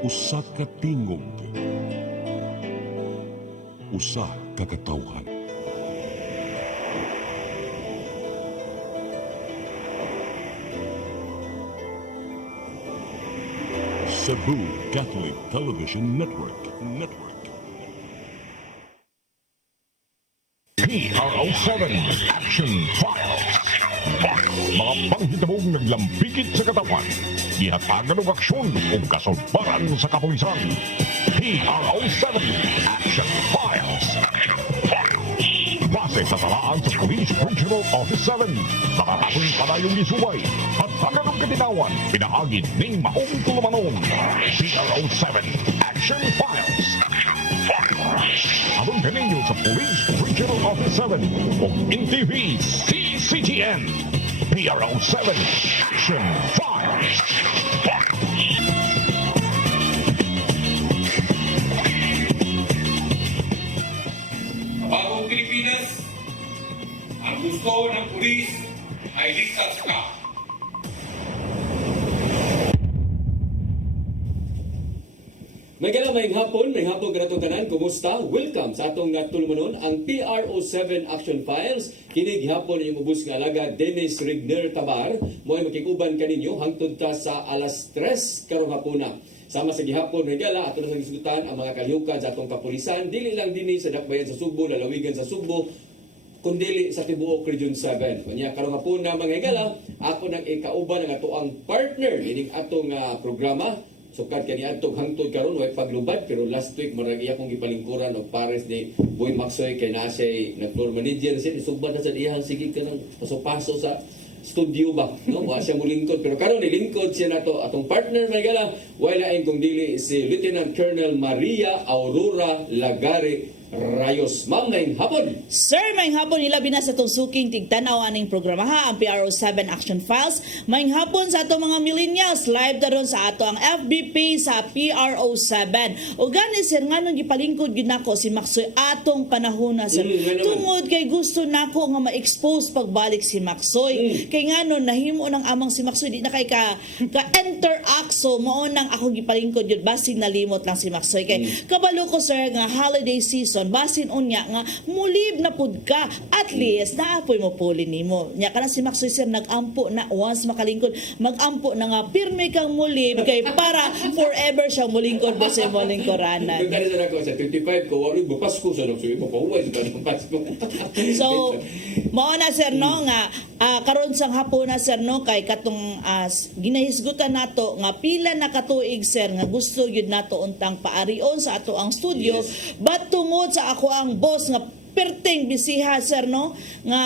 Usa ka tingog, usa ka katawhan. Cebu Catholic Television Network. PRO7 Action Files. Mga panghitabong naglambikit sa katawan. Ihatagan ng aksyon o kasulbaran sa kapulisan. PRO7 Action Files. Base sa talaan sa Police Regional Office 7. Nakatapong padayong gisubay at taganong katinawan. Pinaagid ng maong tulumanon. PRO7 Action Files. Abang kaninyo sa Police Regional Office 7 o NTV CCTN. PRO7 Action Files. Bagong Pilipinas, ang gusto ng pulis ay ligtas ka. May hapon kanatong tanan, kumusta? Welcome sa atong tulumanon ang PRO7 Action Files. Kini gihapon inyong ubos nga alaga Dennis Rigner Tabar. Mo'y makikuban kaninyo hangtod ta sa alas 3 karong hapuna. Sama sa gihapon regala ato na sa gisgutan ang mga kalihukan sa atong kapulisan, dili lang dinhi sa dakbayan sa Subo, lalawigan sa Subo, kundili sa tibuok Region 7. Kanya karong hapon na mga higala, ako nang ikauban ang ato ang partner ining atong programa. Sukat kani atong hangtod karon way paglubad, pero last week murag iya kong gipalingkuran og pares ni Boy Maxoy kay naa siya nag-floor manager siya, isubad na sa iyang sige ka nang paso-paso sa studio ba, no? Wa siya mulingkod, pero karon nilingkod siya nato atong partner may gala, wala ay kung dili si Lieutenant Colonel Maria Aurora Lagare Rayos. Ma'am, ngayong hapon. Sir, may hapon ilabi na sa itong suking tigtanaw aning programa ha, ang PRO7 Action Files. May hapon sa itong mga millennials, live na ron sa ato ang FB page sa PRO7. O gani sir, nga nung gipalingkod yun ako si Maxoy atong panahon na sir. Tungod kay gusto nako nga ma-expose pagbalik si Maxoy. Kay nga nun, nahimo ng amang si Maxoy, di na kay ka-interact. So, maunang ako gipalingkod yun, basin nalimot lang si Maxoy. Kay kabalo ko sir, nga holiday season, basin unya nga mulib na pud ka, at least naapoy mo puli nimo nya kana si Maxoy sir nagampo na once makalingkod, magampo na nga pirmi kang mulib kay para forever siya mulingkod ba sa imong lingkuranan. Kani sa nako sa 25 ko wala mo Pasko sa nagsuyo mo pauwi sa kanang Pasko. So mao na sir no nga karon sang hapon na sir no kay katong ginahisgutan nato nga pila na katuig sir nga gusto gyud nato untang paarion sa ato ang studio, but tungod sa ako ang boss nga perting bisiha sir no nga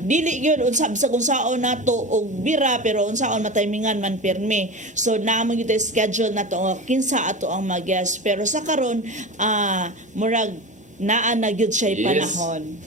dili gyud unsab sa kung saon nato og bira, pero unsaon matimingan man pirmi, so namo gyud schedule nato nga kinsa ato ang mag-guest, pero sa karon murag naa na gyud siya panahon.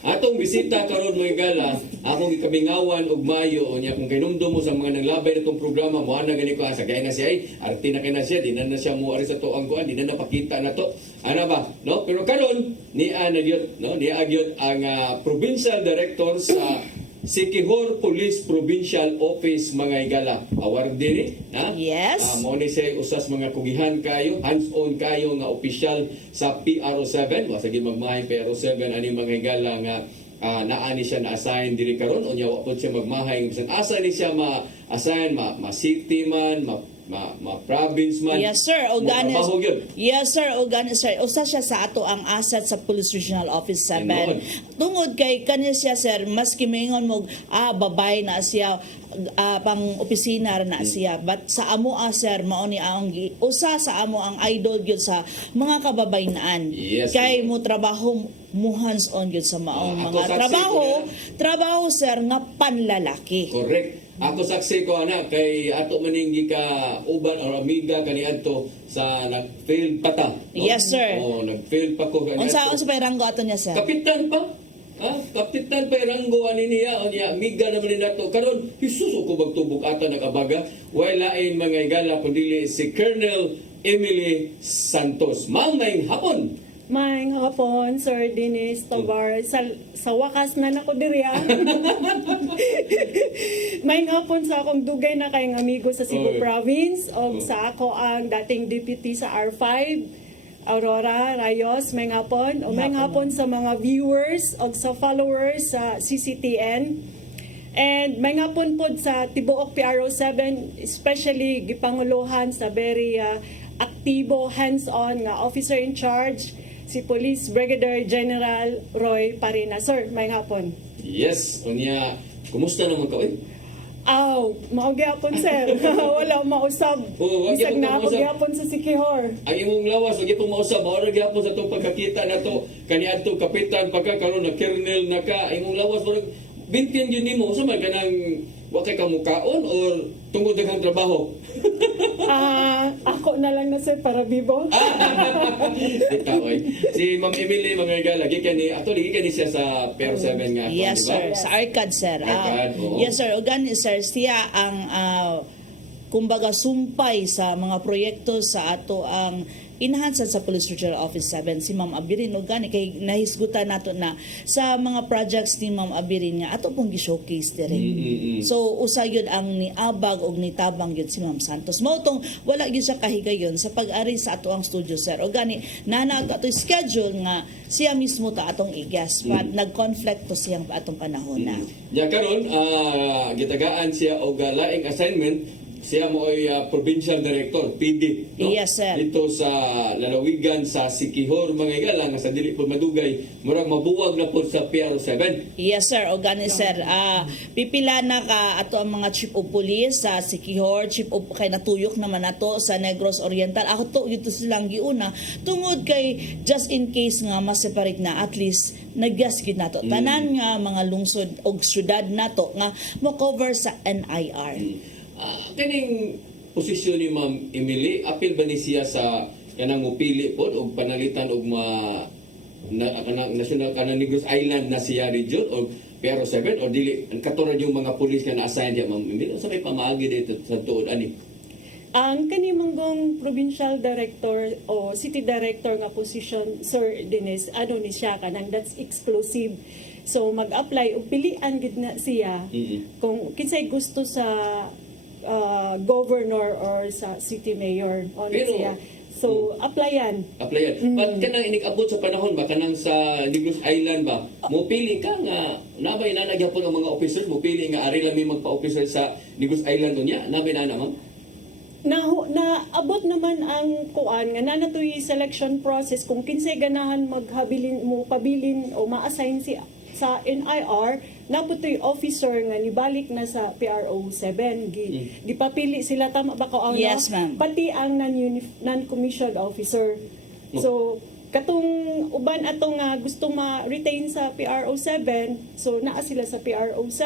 Atong bisita karon mga gala, akong ikabingawan og Mayo nya kung kinumdum mo sa mga naglabay nitong programa mo ana gani ko sa gay na siya ay arte na kay na siya, di na siya mo ari sa tuang kuan, di na napakita na to ana ba no, pero karon ni ana gyud no, ni agyud ang provincial director sa Siquijor Police Provincial Office mga igala. Award din ha? Yes. Mo ni siya usas mga kugihan kayo, hands-on kayo nga opisyal sa PRO7. Wa sige magmahay PRO7 ani mga igala nga naani siya na-assign diri karon, unya wa pod siya magmahay bisan asa ni siya ma-assign, ma-city man, ma-province man. Yes sir, o gani. Yes sir, o gani sir. Usa siya sa ato ang asset sa Police Regional Office 7. Tungod kay kanya siya sir, maski mingon mo babay na siya, pang opisina na siya, but sa amo sir mao ni ang usa sa amo ang idol gyud sa mga kababaynaan. Yes, kay mo trabaho mo hands on gyud sa maong mga trabaho sir nga panlalaki. Correct. Ako saksi ko ana kay ato maninggi ka uban or amiga kaniadto sa nag-failed pata. No? Yes sir. Nag-failed pa ko kaniadto. Unsa pa ranggo ato niya sir? Kapitan pa. Kapitan pa ranggo ani niya unya amiga naman ni nato karon Hesus ko magtubok ata nagabaga wala lain mga igala kundi si Colonel Emily Santos. Ma'am, ngayong hapon. Maayong hapon, Sir Dennis Tobar. Sa wakas na nako diri ah. Maayong hapon sa akong dugay na kayong amigo sa Cebu Oy. Province Oh. o sa ako ang dating deputy sa R5, Aurora Rayos. Maayong hapon. O maayong hapon sa mga viewers o sa followers sa CCTN. And may nga po sa Tibuok PRO7, especially gipanguluhan sa very aktibo, hands-on nga officer in charge, si Police Brigadier General Roy Parina. Sir, may nga po. Yes, unya, kumusta naman ka, oy? Aw, maugi hapon, sir. Wala mausab. Oo, wag Bisag gyapon na mausab. ako hapon sa Sikihor. Ang imong lawas, wag itong mausap, maura gyapon sa itong pagkakita na to, kaniadto kapitan, pagkakaroon na kernel na ka, imong lawas, murag bintiyan yun nimo, sa man kanang wakay ka mukaon or tungod daghang trabaho? Ako na lang na, sir, para bibo. Ikaw ay. Si Ma'am Emily, mga nga, lagi ka ni, ato, lagi ka ni siya sa Pero 7 nga. Yes, di ba? sir. Sa ARCAD, sir. ARCAD, oo. Yes, sir. O gani, sir, siya ang kumbaga sumpay sa mga proyekto sa ato ang enhanced sa Police Regional Office 7 si Ma'am Abirin o gani kay nahisgutan nato na sa mga projects ni Ma'am Abirin nga ato pong gi-showcase diri. So usa gyud ang niabag og nitabang gyud si Ma'am Santos. Mao tong wala gyud siya kahigayon sa pag-ari sa ato ang studio, sir. O gani nana ato schedule nga siya mismo ta atong i-guest but nag-conflict to siyang atong panahon na. Ya karon gitagaan siya og laing assignment. Siya mo ay provincial director, PD. No? Yes, sir. Dito sa lalawigan sa Sikihor, mga igala, nga sa dili po madugay, murag mabuwag na po sa PRO7. Yes, sir. O gani, sir. Pipila na ka ato ang mga chief of police sa Sikihor, chief of kay natuyok naman nato sa Negros Oriental. Ako to, ito silang giuna. Tungod kay just in case nga mas-separate na, at least nag-gasgid nato. Tanan nga mga lungsod o syudad nato nga mo-cover sa NIR. Kaning posisyon ni Ma'am Emily, apil ba ni siya sa kanang mupili po o panalitan og kanang national kanang Negros Island na siya region o PRO7 o dili katulad yung mga pulis nga na-assign diya Ma'am Emily sa may pamaagi dito sa tuod ani? Ang kanimanggong provincial director o city director nga position, Sir Dennis, ano ni siya kanang that's exclusive. So mag-apply og pilian gid na siya kung kinsay gusto sa governor or sa city mayor o na Pero- siya. So applyan. Applyan. But kanang inig-abot sa panahon ba kanang sa Negros Island ba? Mupili ka nga nabay na nagyapon ang mga officers, mupili nga ari lang may magpa-officer sa Negros Island unya, nabay na naman. Na abot naman ang kuan nga nanatoy selection process kung kinsay ganahan maghabilin mo pabilin o ma-assign si sa NIR naputoy officer nga nibalik na sa PRO7 gipapili sila tama ba ko ang Yes, ma'am. pati ang non-commissioned officer. So katong uban atong nga gusto ma-retain sa PRO7 so naa sila sa PRO7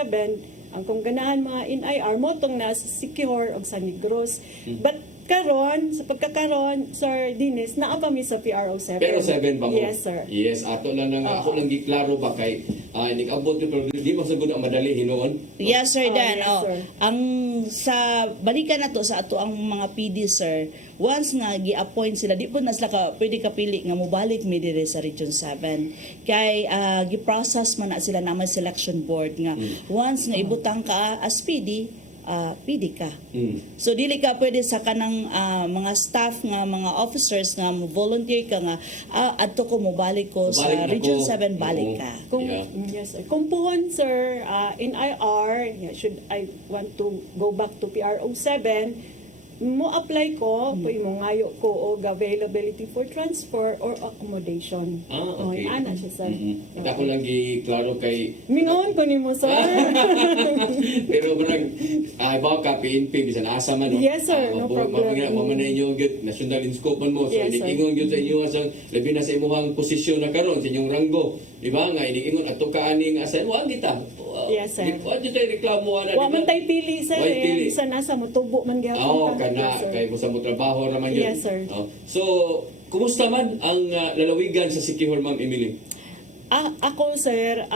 ang kung ganahan mga NIR mo tong na sa Sikihor o sa Negros. But karon sa pagkakaron Sir Dennis naa pa mi sa PRO7. Pero 7 ba mo? Yes, sir. Yes, ato lang ako lang giklaro ba kay inig-abot ni pero di masagod ang madali hinuon. Yes, sir, Dan. yes, sir. Ang sa balikan na to sa ato ang mga PD, sir, once nga gi-appoint sila, di po na sila pwede kapili nga mobalik mi dire sa Region 7. Kay gi-process man na sila naman selection board nga once nga ibutang ka as PD, PD ka. So dili ka pwede sa kanang mga staff nga mga officers nga mo volunteer ka nga adto ko mobalik ko sa Balik na Region ko. 7 balik Oo. ka. Kung, Yeah. Yes, sir. Kung puhon, sir, in IR, should I want to go back to PRO7, mo apply ko, mo ngayo ko og availability for transfer or accommodation. Okay. Ana siya, sir. At ako lang giklaro kay Mingon ko ni mo, sir. pero barang bawa ka PNP bisan asa man no? Yes, sir. No problem. Maman na inyo gyud national in scope man mo so Yes, sir. iningon gyud sa inyo sa labi na sa imong posisyon na karon sa inyong ranggo di ba nga iningon ato ka aning assign wa kita. Yes, sir. Wa jud tay reklamo ana Wa man tay pili, sir. Wa pili. Isa nasa mo tubo man gyapon Oo, ka. kana Yes, sir. kay mo sa mo trabaho naman yun. Yes, sir. Oh. So, kumusta man ang lalawigan sa Sikihor, Ma'am Emily? Ako, sir,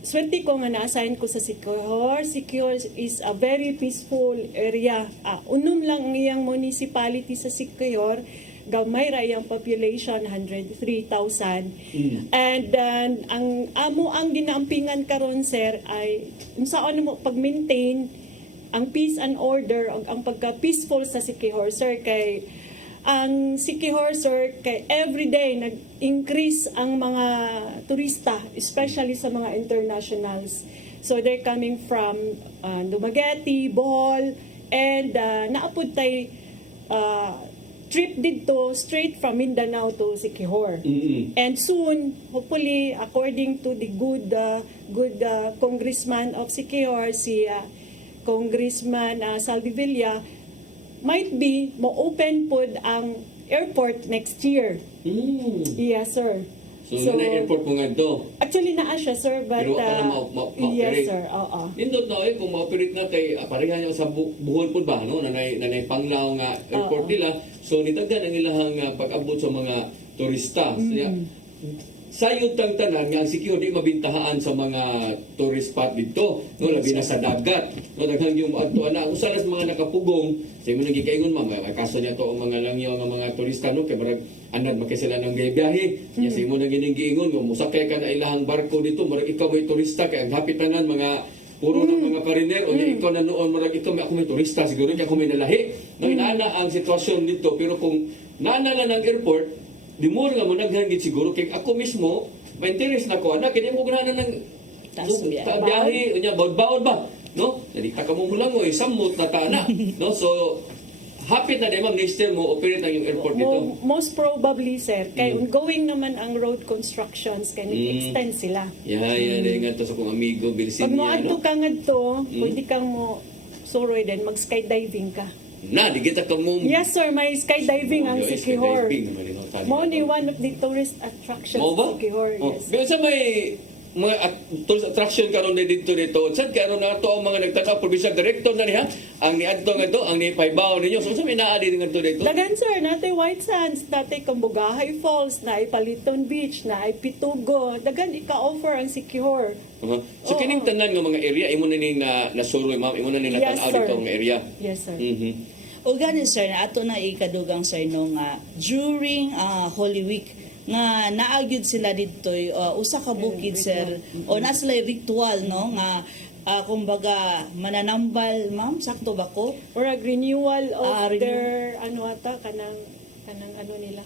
swerte ko nga na-assign ko sa Sikihor. Sikihor is a very peaceful area. Unom lang ang iyang municipality sa Sikihor. gamay ra iyang population 103,000. And then ang ginaampingan karon sir ay unsaon mo pag-maintain ang peace and order o ang pagka-peaceful sa Siquijor sir kay ang Siquijor sir kay everyday nag-increase ang mga turista especially sa mga internationals. So they're coming from Dumaguete, Bohol, and naapod tay trip dito straight from Mindanao to Siquijor. And soon, hopefully, according to the good congressman of Siquijor, si Congressman Saldivilla, might be mo-open pod ang airport next year. Yes, sir. So, na-airport mo nga to. Actually, naa siya, sir, but... Pero para ma-operate. yes, sir. Oo. Nindot na kung ma-operate na kay pareha niya sa buhol po ba, no? Nanay panglaw nga airport nila. So, nitagdan ang ilahang pag-abot sa mga turista. Sayod tang tanan nga ang Siquijor di mabintahaan sa mga tourist spot dito, no, labi na sa dagat, no, daghang yung adto ana usa sa mga nakapugong sa imo nang gikaingon mga kaso niya to ang mga langyaw nga mga turista no kay marag anad makisala ng biyahe nya sa imo nang giningon mo musakay ka na ilahang barko dito marag ikaw may turista kay ang hapit tanan mga puro ng mga pariner o niya ikaw na noon marag ikaw may ako may turista siguro kay ako may nalahi no inaana ang sitwasyon dito pero kung naanala ng airport di mo nga managhangit siguro kay ako mismo ma-interest na ko ana kay di mo ganahan ng biyahe unya bawd ba no dali ta kamo mulang mo samot na tana no so hapit na di ma'am next year mo operate ang yung airport dito Most probably, sir. Kay ongoing naman ang road constructions, kay nag-extend sila. nga to sa kong amigo Bilsin Pag mo niya adto no ka ngadto, pwede kang mo suroy din, mag-skydiving ka. na di kita ka mo Yes, sir. May skydiving ang Yo, Siquijor. skydiving naman yung tali. Mo ni one of the tourist attractions Mao ba? sa Siquijor. Yes. Pero sa may mga tourist attraction karon na dito sad karon na to ang mga nagtaka provincial director na niya ang niadto nga to ang ni paybaw ninyo so sa may naadi nga to dito Dagan, sir. Natay White Sands, natay Cambugahay Falls, na Paliton Beach, na Pitugo. Dagan, ika-offer ang Siquijor. So kining tanan nga mga area imo na ni nasuroy ma'am imo na ni Yes, natanaw sir. dito ang area. Yes, sir. O gani sir, na ato na ikadugang sir no nga during Holy Week nga naagyud sila dito usa ka bukid sir o na sila ritual no nga kumbaga mananambal ma'am sakto ba ko Or a renewal of Renew- their, ano ata, kanang ano nila.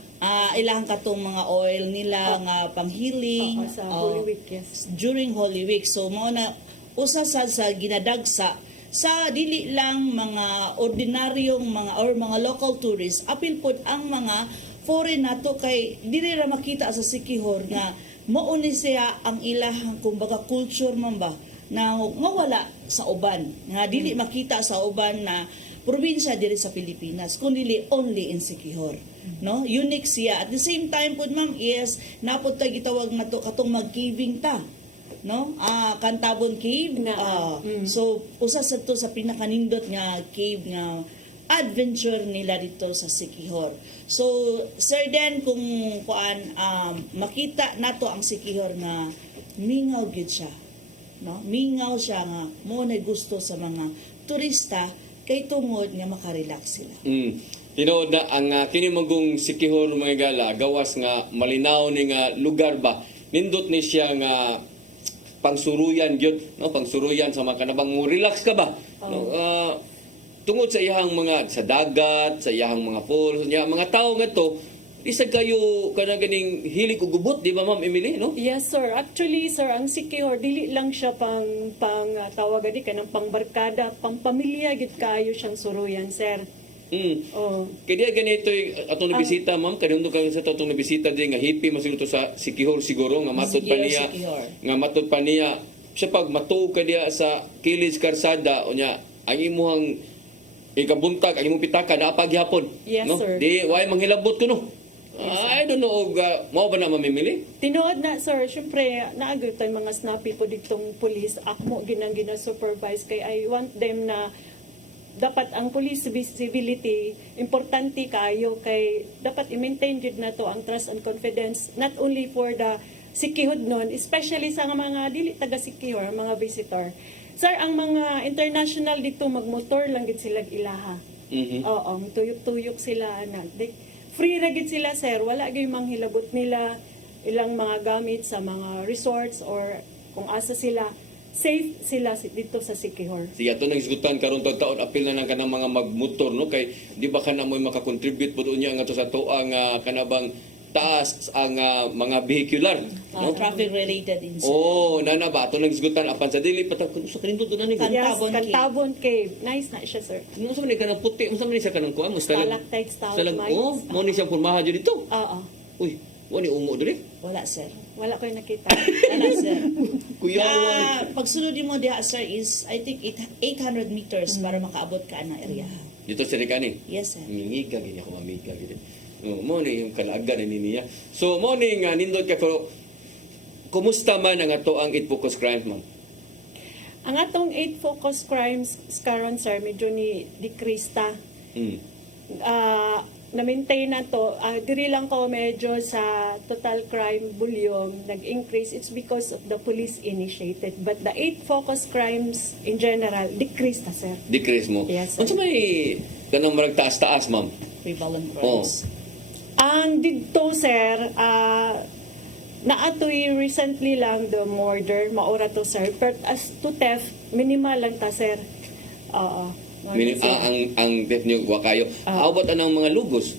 ilang katong mga oil nila nga pang healing Sa Holy Week, yes. during Holy Week so mo na usa sa ginadagsa sa dili lang mga ordinaryong mga or mga local tourists apil pod ang mga foreign nato kay dili ra makita sa Siquijor nga mao ni siya ang ilahang kumbaga culture man ba na wala sa uban nga dili makita sa uban na probinsya diri sa Pilipinas kundi only in Siquijor no unique siya at the same time pod ma'am is napod ta gitawag nato katong mag-caving ta no Cantabon Cave so usa sa to sa pinakanindot nga cave nga adventure nila dito sa Siquijor. So sir Den kung makita nato ang Siquijor nga mingaw gid siya no mingaw siya nga mo na gusto sa mga turista kay tungod nga makarelax sila. Tinuod na ang kini magong Siquijor mga gala gawas nga malinaw ni nga lugar ba nindot ni siya nga pangsuruyan gyud no pangsuruyan sa mga kanabang mo relax ka ba no tungod sa iyang mga sa dagat sa iyang mga falls niya mga tao nga to isag kayo kana ganing hilig ug gubot di ba ma'am Emily no Yes, sir. Actually, sir, ang Siquijor, dili lang siya pang tawag adi kanang pangbarkada, pang pamilya gid kayo siyang suruyan, sir. Oh. Kaya ganito atong nabisita ma'am kanindot kang sa atong nabisita di nga hippie masiguro to sa Siquijor siguro nga matod pa niya Siquijor. nga matod pa niya siya pag matuog ka diya sa Kilis Karsada o niya ang imuhang ikabuntag ang imong pitaka na paghapon Yes, no sir. di way manghilabot ko no I don't know mao ba na mamimili Tinuod na, sir, syempre, naagay tayo mga snappy po ditong police. Ako ginang gina-supervise kay I want them na dapat ang police civility importante kayo kay dapat i-maintain jud na to ang trust and confidence not only for the Siquijor nun, especially sa mga dili taga Siquijor, mga visitor. Sir, ang mga international dito magmotor lang gid sila ilaha. Oo, tuyok-tuyok sila na. free ra gid sila sir, wala gyud manghilabot nila ilang mga gamit sa mga resorts or kung asa sila, safe sila dito sa Siquijor. Sige, ato nang isgutan karon taon apil na ng kanang mga magmotor no kay di ba kana mo makakontribute pud unya nga to sa tuang kanabang taas ang mga vehicular no. Traffic related incident. Oh, nana ba ato nang isgutan apan sa dili patag sa kanindot na ni. Yes, Cantabon Cave. Cantabon Cave. Nice na siya sir. Ano sa man ni kanang puti, unsa man ni siya kanang kuan mo Stalactites, stalagmites. Oh, mo ni siyang pormahan dyan dito. Oo. Uy, wani umo diri. Wala, sir. Wala ko yung nakita. Wala, sir. Kuya, Pagsunod mo diha, sir, is I think 800 meters para makaabot ka na area. dito sa Ricani. Yes, sir. Mingiga gini ako mamiga gini. Mo ni yung kalaga ni niya. So mo ni nga nindot ka pero kumusta man ang ato ang It Focus Crimes, ma'am? Ang atong 8 focus crimes karon sir medyo ni decrease ta. Mm. Na-maintain na to. Diri lang ko medyo sa total crime volume nag-increase. It's because of the police initiated. But the 8 focus crimes in general, decrease ta, sir. Decrease mo. Yes, sir. Unsa may kanang marag taas-taas, ma'am? Prevalent Oh. crimes. Ang dito, sir, naatoy recently lang the murder, maura to, sir. But as to theft, minimal lang ta, sir. Oo. Ang death niyo wa kayo. How about anang mga lugos?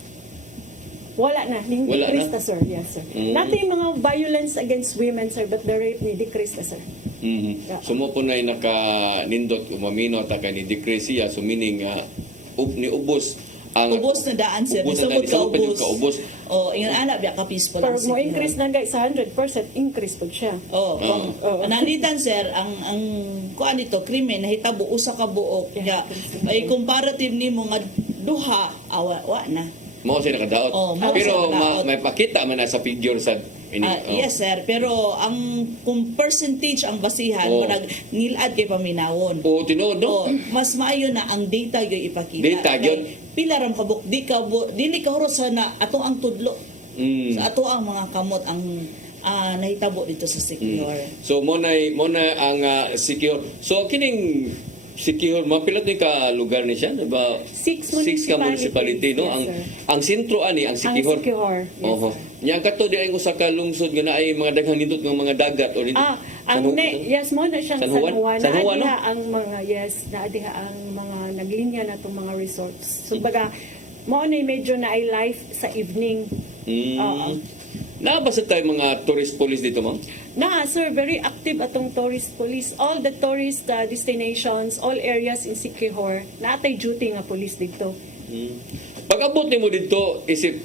Wala na. Wala Decrease na? ta, sir. Yes, sir. Mm. Natin mga violence against women, sir, but the rape ni decrease ta, sir. Mhm. So mo po na naka-nindot umamino ta kay ni decrease siya so meaning ni ubos ang Ubos na daan, sir. ubos na Isabot daan, ka isabot pa yung ubos. kaubos. O, ingon anak, biya ka peaceful Pero lang mo sige, increase no? na guys, 100% increase po siya. Oh, kung Oo. nanitan sir, ang kuan nito krimen nahitabo usa ka buok Yeah, ya ay comparative nimo nga duha wa na. Mao siya nakadaot. Oh, mao Pero siya nakadaot. may pakita man na sa figure sa Yes sir, pero ang kung percentage ang basihan Oh. mo nilad kay paminawon. O tinuod no? Oh, mas maayo na ang data gyud ipakita. Data Kay gyud. Pila ram kabuk dili ka huros na ato ang tudlo. Mm. Sa ato ang mga kamot ang nahitabo dito sa Siquijor. So mo na ang secure. So kining secure mapilat ni ka lugar ni siya, diba? Six Ka municipality no. yes, Ang sir. ang sentro ani ang Ang Siquijor. Siquijor. Yes, Oho. sir. Nya kato di ay usa ka lungsod nga naay mga daghang nindot nga mga dagat o nindot. Yes mo na siyang San San Juan? Juan. San Juan, no? Naadiha ang mga, yes, naadiha ang mga naglinya na itong mga resorts. So, baga, mo na medyo na ay life sa evening. Oo. Nabasa tayo mga tourist police dito, ma'am? Sir, very active atong tourist police. All the tourist destinations, all areas in Siquijor, naatay duty nga police dito. Pag-abot nimo dito isip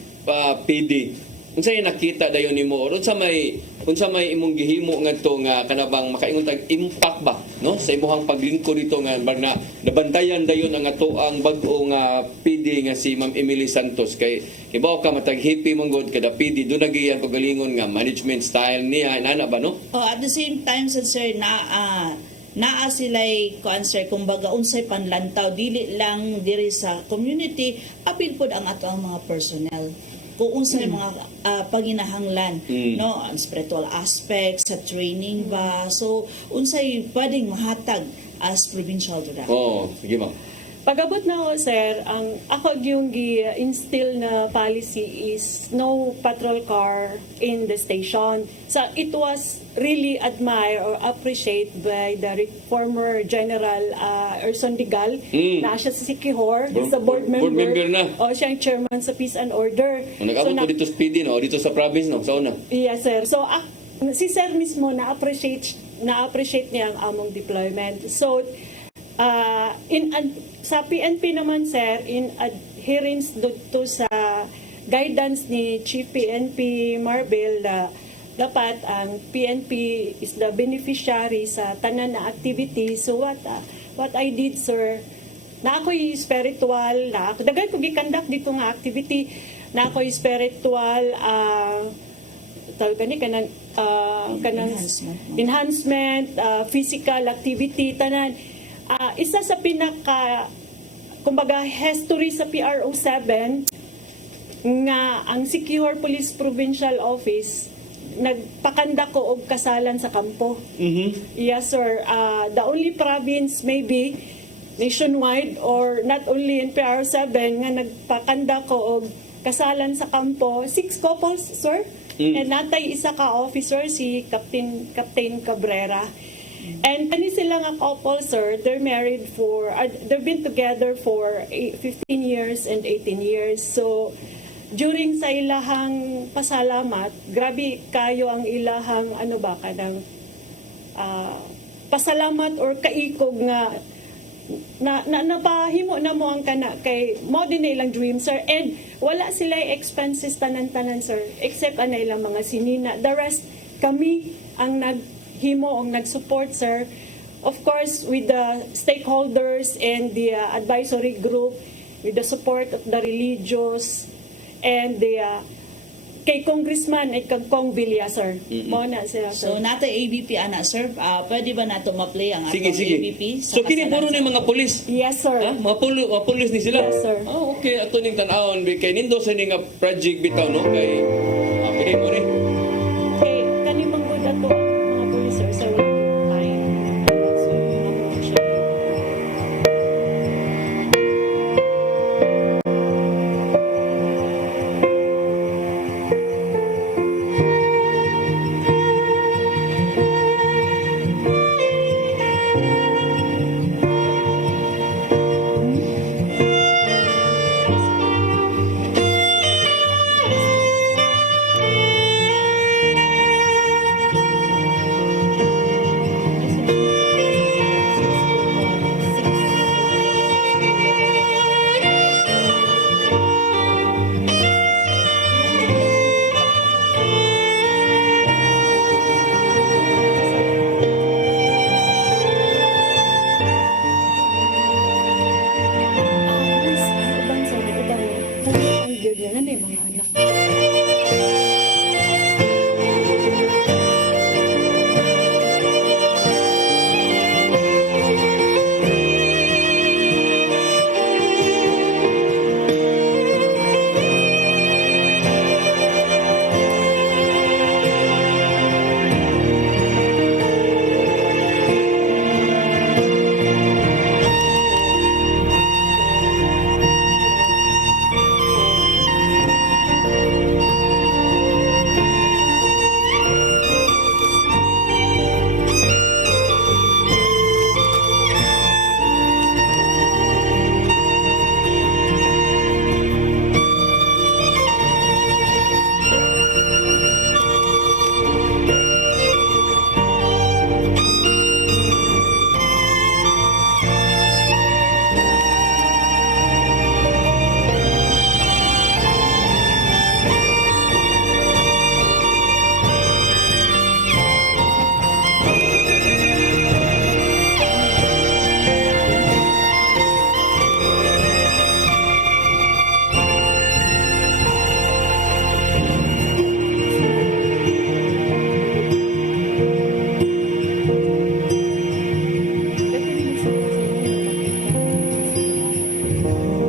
PD, unsa yung nakita dayon nimo or unsa may imong gihimo ngadto nga kanabang makaingon tag impact ba no sa imong paglingkod dito nga bag na nabantayan dayon ang ato ang bag-o nga PD nga si Ma'am Emily Santos kay ibaw ka matag hippie mong god kada PD do nagiyan pagalingon nga management style niya nana ba no? Oh, at the same time sir naa sila'y answer kumbaga unsay panlantaw dili lang diri sa community apil pod ang ato ang mga personnel kung unsay mga paginahanglan no ang spiritual aspects sa training ba so unsay pwedeng mahatag as provincial director. Oh, sige ma'am. Pag-abot na ako, sir, ang ako yung gi-instill na policy is no patrol car in the station. So it was really admired or appreciated by the former General Erson Digal na siya sa Siquijor, sa board member. Board member na. O siya ang chairman sa Peace and Order. Nag-abot mo dito sa PD no dito sa province no sa una. Yes, sir. So, si sir mismo na-appreciate niya ang among deployment. So, sa PNP naman, sir, in adherence to sa guidance ni Chief PNP Marbil na dapat ang PNP is the beneficiary sa tanan na activity. So, what I did, sir, na ako'y spiritual, dagay ko gikandak dito nga activity, na ako'y spiritual, tawag kanang enhancement, physical activity, tanan. Isa sa kumbaga, history sa PRO7 nga ang Siquijor Police Provincial Office nagpakanda ko og kasalan sa kampo. Yes, sir. The only province maybe nationwide or not only in PRO7 nga nagpakanda ko og kasalan sa kampo, 6 couples, sir. And natay isa ka officer, si Captain Cabrera. And kani sila nga couple, sir, they're married for, they've been together for 15 years and 18 years. So, during sa ilahang pasalamat, grabe kayo ang ilahang, kanang, pasalamat or kaikog nga napahimo na mo ang kana kay mo din na ilang dream, sir, and wala sila expenses tanan-tanan, sir, except ana ilang mga sinina. The rest kami ang naghimo ang nag-support, sir, of course with the stakeholders and the advisory group, with the support of the religious and the kay Congressman ay kag Kong Villa, sir. Mo na sila, sir. So nato ABP ana sir, pwede ba nato ma-play ang atong Sige. ABP? So kini puro ni mga pulis. Yes, sir. Mga pulis ni sila. Yes, sir. Okay, ato ning tan-awon kay nindo sa ning project bitaw no kay pili mo ni. Kay kanimang good ato ang mga police, sir, sa time. So, approach siya. Uban, sir, uban. Ang good yan, ano yung mga anak.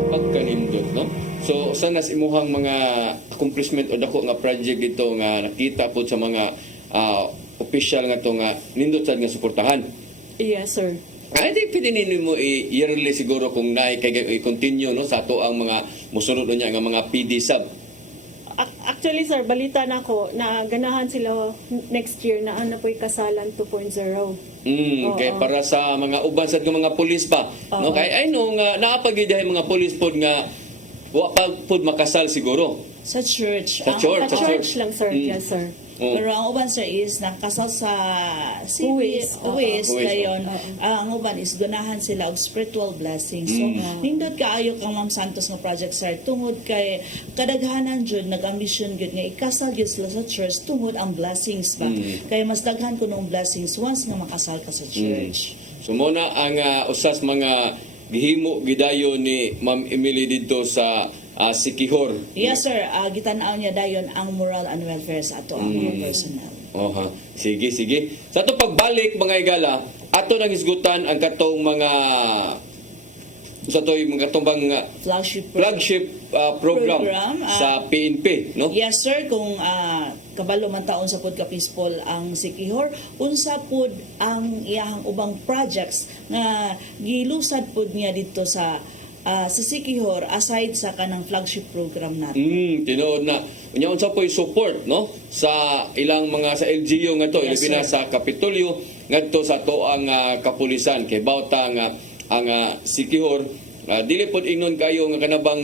Pagkanindot no. So sana sa imuhang mga accomplishment o dako nga project dito nga nakita po sa mga official nga to nga nindot sad nga suportahan. Yes, sir. Ay, di pwede ninyo mo yearly siguro kung i-continue no, sa ato ang mga musunod niya nga mga PD sub. Actually, sir, balita na ko na ganahan sila next year na ano po'y kasalan 2.0. Kaya para sa mga uban sa mga pulis pa. No, kay ay no nga naapagid mga pulis pod nga wa pa pod makasal siguro. Sa church. Sa church. Sa church lang, sir. Yes, sir. Pero ang uban sir is nakasal sa Huwis. Huwis Huwis, dayon. Ang uban is ganahan sila og spiritual blessings. So nindot kaayo kang Ma'am Santos nga project sir tungod kay kadaghanan jud nag-ambition gyud nga ikasal gyud sila sa church tungod ang blessings ba. Kay mas daghan kuno ang blessings once nga makasal ka sa church. So muna ang usas mga gihimo gidayo ni Ma'am Emily dito sa Sikihor. Yes sir, gitan-aw niya dayon ang moral and welfare sa ato ang mga personnel. Oha. Sige. Sa ato pagbalik mga igala, ato nang isgutan ang katong mga sa toy mga katong bang flagship program sa PNP, no? Yes sir, kung kabalo man taon sa pod ka peaceful ang Sikihor, unsa pod ang iyahang ubang projects nga gilusad pod niya dito sa sa Sikihor aside sa kanang flagship program natin? Tinuod na. Unya unsa po'y support no sa ilang mga sa LGU ngadto Yes, ilabina sir. sa Kapitolyo ngadto sa toang kapulisan kay bawta nga ang Sikihor dili pod ingnon kayo nga kanabang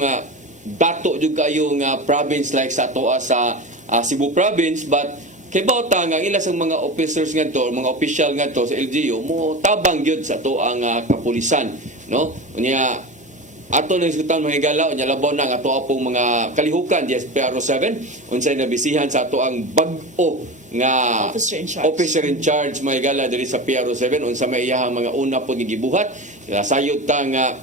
dato jud kayo nga province like sa toa sa Cebu province, but kay bawta nga ila sang mga officers ngadto mga official ngadto sa LGU mo tabang gyud sa toang kapulisan no. Unya ato nang isgutan mga higala unya labaw na ang ato pong mga kalihukan di PRO7 unsay nabisihan sa ato ang bag-o nga Officer in charge. mga higala diri sa PRO7 unsa may iyahang mga una po gibuhat sayod ta nga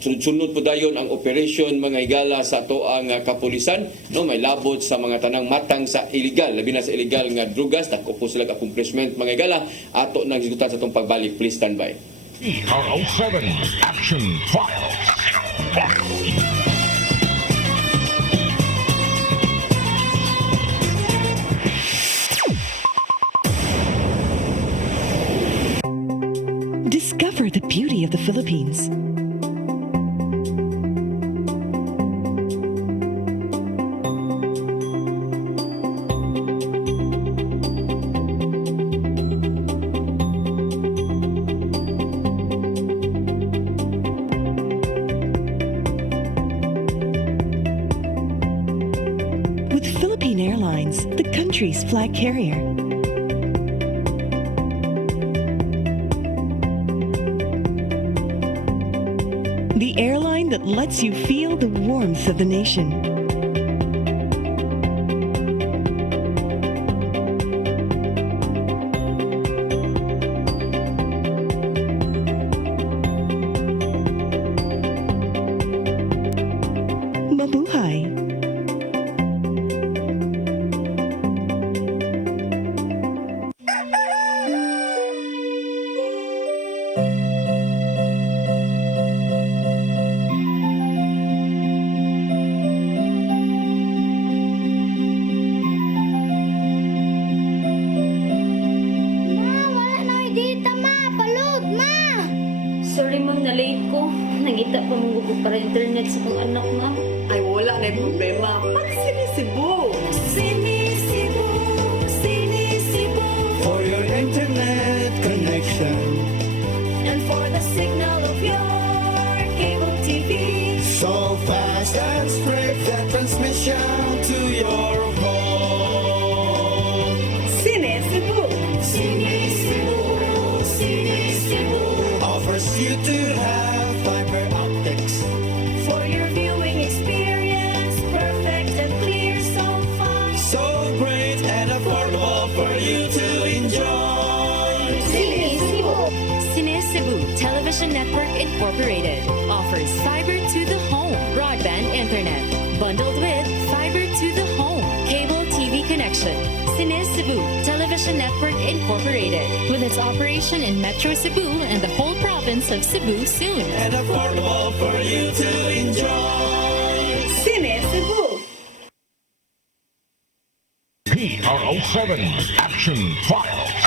sunod-sunod po dayon ang operation mga higala sa ato ang kapulisan no may labot sa mga tanang matang sa illegal labi na sa illegal nga drugas nag-upo sila accomplishment mga higala ato nang isgutan sa atong pagbalik. Please stand by. PRO7 Action Files. Discover the beauty of the Philippines. With Philippine Airlines, the country's flag carrier. The airline that lets you feel the warmth of the nation. Mabuhay. Ma, wala na may data, ma. Palud, ma. Sorry ma'am, na-late ko. Nangita pa mong gusto para internet sa kong anak ma'am. Ay, wala na yung problema. Pag-sinisibo. Sinisibo, sinisibo. For your internet connection, And for the signal of your cable TV. so fast and straight that transmission to your home. Sinisibo. Sinisibo, sinisibo. Offers you to have fiber optics. For your viewing experience, perfect and clear, so fine. So great and affordable for you to enjoy. Sinisibo. Cine Cebu Television Network Incorporated offers fiber to the home broadband internet bundled with fiber to the home cable TV connection. Cine Cebu Television Network Incorporated with its operation in Metro Cebu and the whole province of Cebu soon. And affordable for you to enjoy. Sinisibo. PRO7 Action Files.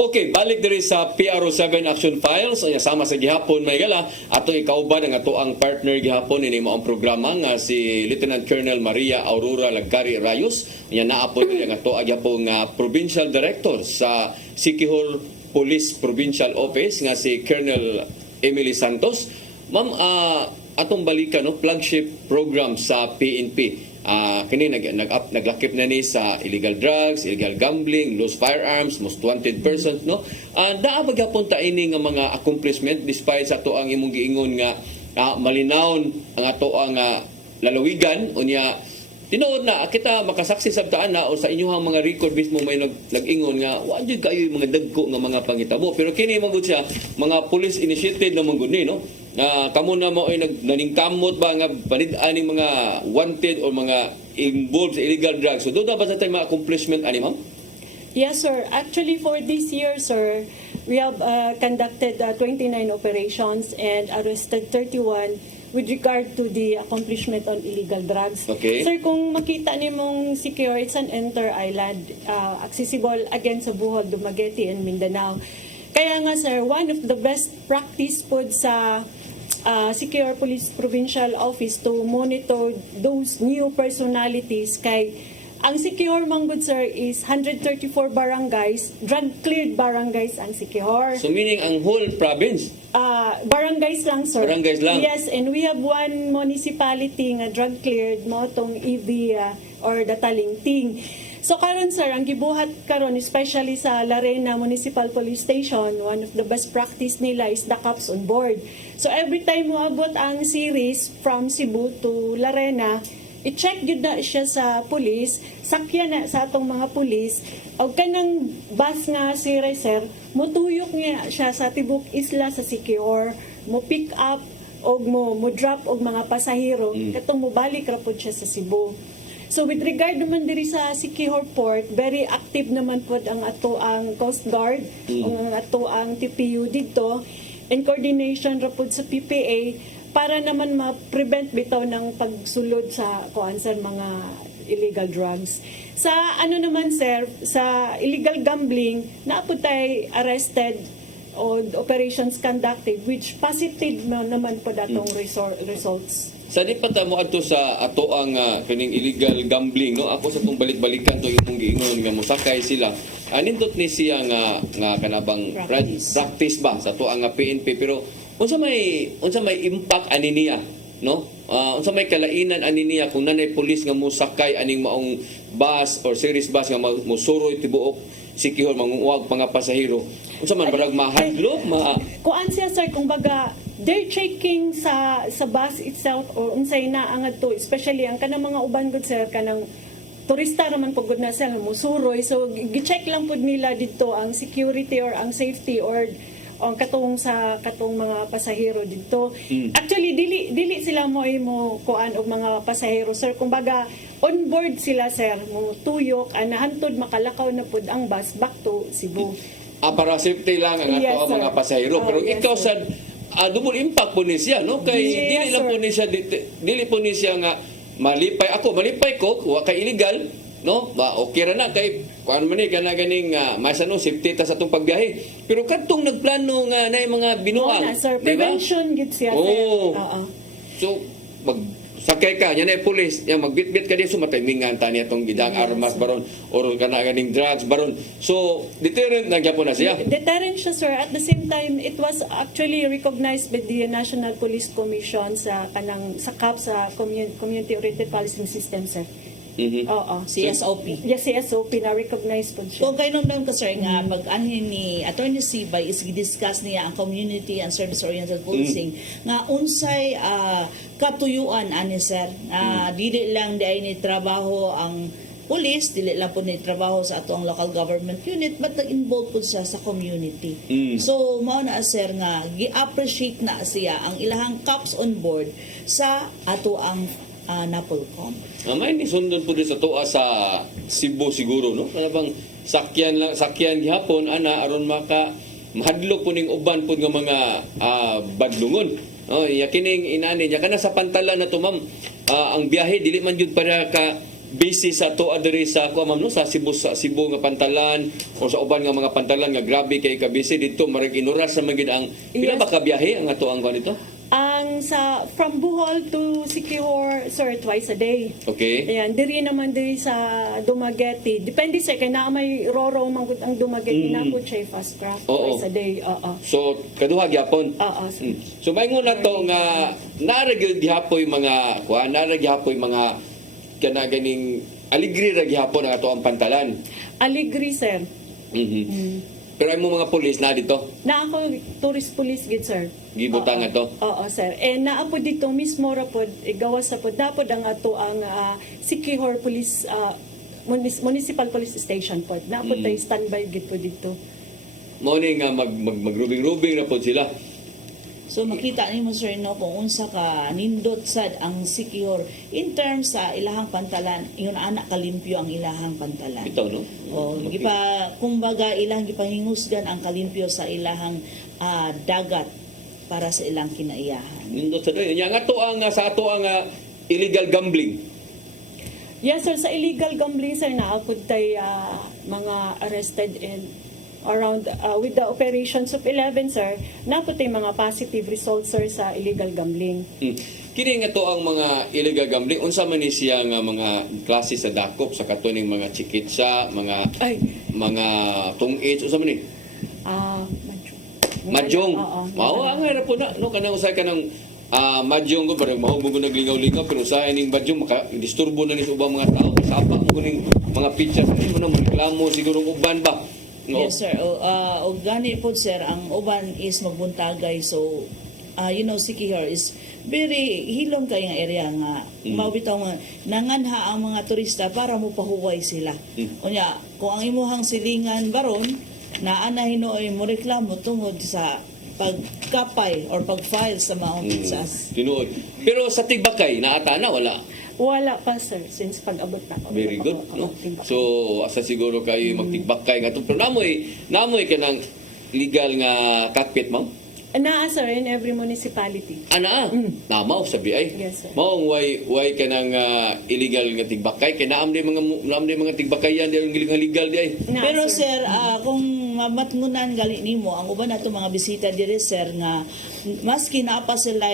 Okay, balik diri sa PRO7 Action Files. Anya sama sa gihapon may gala ato ikauban ang ato ang partner gihapon ini mo ang programa nga si Lieutenant Colonel Maria Aurora Lagcari Rayos. Anya naa po diri ang ato gyapon nga Provincial Director sa Sikihor Police Provincial Office nga si Colonel Emily Santos. Ma'am, atong balikan no flagship program sa PNP. Kini naglakip na ni sa illegal drugs, illegal gambling, loose firearms, most wanted persons no. Naa ba gyapon ta ini nga mga accomplishment despite sa ato ang imong giingon nga malinawon ang ato ang lalawigan unya tinuod na kita makasaksi sa taan na o sa inyong mga record mismo may nag-ingon nga wa jud kayo yung mga dagko nga mga pangitabo pero kini man gud siya mga police initiated na man gud ni no. Kamo na mo ay naningkamot ba nga balid-an ning mga wanted or mga involved sa illegal drugs. So doon na ba sa tayo mga accomplishment ani ma'am? Yes, sir. Actually, for this year, sir, we have conducted 29 operations and arrested 31 with regard to the accomplishment on illegal drugs. Okay. Sir, kung makita nimong secure, it's an inter-island, accessible again sa Bohol, Dumaguete, and Mindanao. Kaya nga sir, one of the best practice po sa Secure Police Provincial Office to monitor those new personalities kay ang secure manggod sir is 134 barangays, drug-cleared barangays ang secure. So meaning ang whole province? Barangays lang sir. Barangays lang? Yes, and we have one municipality nga drug-cleared mo tong Evia or Datalingting. So karon sir, ang gibuhat karon especially sa Larena Municipal Police Station, one of the best practice nila is the cops on board. So every time moabot ang series from Cebu to Larena, i-check yun na siya sa police, sakyan na sa atong mga police, o kanang bus nga si Reser, mutuyok niya siya sa tibok isla sa Siquijor, mo pick up, o mo drop og mga pasahero, katong mo balik rapod siya sa Cebu. So with regard naman diri sa Siquijor Port, very active naman po ang ato ang Coast Guard, ang ato ang TPU dito, in coordination rapod sa PPA, para naman ma-prevent bitaw ng pagsulod sa kuansan mga illegal drugs. Sa ano naman sir, sa illegal gambling, naapod tay arrested o operations conducted which positive naman po datong results. Sa di pa ta mo adto sa ato ang kining illegal gambling, no? Ako sa tong balik-balikan to imong giingon nga mosakay sila. Nindot ni siya nga kanabang practice ba sa ato ang PNP, pero unsa may impact ani niya, no? Unsa may kalainan ani niya kung nanay pulis nga mosakay aning maong bus or series bus nga mosuroy tibuok Siquijor manguwag mga pasahero. Unsa man barag mahadlok kuan siya sir, kung baga they're checking sa bus itself or unsay na ang adto, especially ang kanang mga uban gud sir kanang turista naman pagod na sila musuroy, so gi-check lang pud nila dito ang security or ang safety or ang katong mga pasahero dito. Actually dili sila mo kuan og mga pasahero sir, kumbaga on board sila sir, mo tuyok anahantod makalakaw na pud ang bus back to Cebu. Para safety lang ang Yes, ato ang sir. mga pasahero, pero Yes, ikaw sir. sa double impact po ni siya, no? Kay Yes, dili lang po sir. ni siya dili po ni siya nga malipay ko wa kay illegal, no? Okay ra na kay kuan man ni ganing masano safety ta sa atong pagbiyahe. Pero kadtong nagplano nga nay mga binuang, Oo na, sir. di ba? Prevention gid siya sir. Oo. Oo. So sakay ka, yan ay pulis, yan magbitbit ka diya, sumatimingan ta niya itong gidang armas baron, or ka na ganing drugs baron. So, deterrent na po na siya. Deterrent siya sir. At the same time, it was actually recognized by the National Police Commission sa CAP, sa Community Oriented Policing System sir. Oo. CSOP. Yes, CSOP na recognize po siya. Kung kayo nung sir nga pag-anhin ni Attorney Sibay is discuss niya ang community and service-oriented policing nga unsay katuyuan ani sir. Dili lang di ay ni trabaho ang police, dili lang po ni trabaho sa ato ang local government unit, but nag-involve po siya sa community. So mao na sir nga gi-appreciate na siya ang ilahang cops on board sa ato ang Napolcom. May ni sundon po sa tuwa sa Cebu siguro, no? Kanabang sakyan gihapon ana aron mahadlok po ning uban po nga mga badlungon. Oh, yakining inani nya kana sa pantalan na to ma'am. Ang biyahe dili man jud para ka busy sa tuwa diri sa ma'am, no? Sa Cebu nga pantalan o sa uban nga mga pantalan nga grabe kay ka busy dito marag inuras sa magid ang pila ba ka biyahe ang ato ang kanito? Ang from Bohol to Siquijor, sir, twice a day. Okay. Ayan, diri naman diri sa Dumaguete. Depende sa kay na may roro manggod ang Dumaguete na po siya fast craft twice a day. Oo. So kaduha gyapon. Oo. So maingon na to nga narag gihapon mga kanaganing aligri ra gihapon ang ato ang pantalan. Aligri, sir. Pero ay mo mga pulis na dito. Na ako tourist police gid sir. Gibutang ato. Oo, sir. Naapo dito mismo ra pod gawas sa pod napod ang ato ang Siquijor Police Municipal Police Station pod. Naapod tay standby gid po dito. Mo ni nga magrubing-rubing na pod sila. So makita nimo sir no kung unsa ka nindot sad ang Siquijor in terms sa ilahang pantalan, yun anak kalimpyo ang ilahang pantalan. Ito no. Kumbaga ilang gipahingusgan ang kalimpyo sa ilahang dagat. para sa ilang kinaiyahan. Nindot sa doy. Nya nga to ang sa ato ang illegal gambling. Yes, sir. Sa illegal gambling, sir, naapod tayo mga arrested and around with the operations of 11, sir, naapod tayo mga positive results, sir, sa illegal gambling. Kini nga to ang mga illegal gambling, unsa man ni siya nga mga klase sa dakop sa katuning mga chikitsa, mga tungits, unsa man ni? Mahjong. Mao ang era po na no kanang usay kanang mahjong ko parang mao mo naglingaw-lingaw pero sa ining mahjong maka disturbo na ni sa ubang mga tao sapa mo kuning mga pictures hindi mo na reklamo siguro uban ba. No? Yes, sir. O gani po, sir, ang uban is magbuntagay. So, Siquijor is very hilom kayong area nga mabitaw nga nanganha ang mga turista para mo pahuway sila. Unya, kung ang imuhang silingan baron na anahinoy mo reklamo tungod sa pagkapay or pag-file sa mga pizzas. Tinuod. Pero sa Tigbakay naata na wala. Wala pa, sir, since pag-abot na. Very good, no? So, asa siguro kayo magtigbakay nga to. Pero namoy ka ng legal nga cockpit, ma'am? Naa, sir, in every municipality. Ana, namaw sabi ay. Yes, sir. Mao way ka ng illegal nga tigbakay kay naam di mga tigbakayan di ang legal di ay. Pero sir, kung mamatngunan gali nimo ang uban nato mga bisita diri, sir, nga maski naapa sila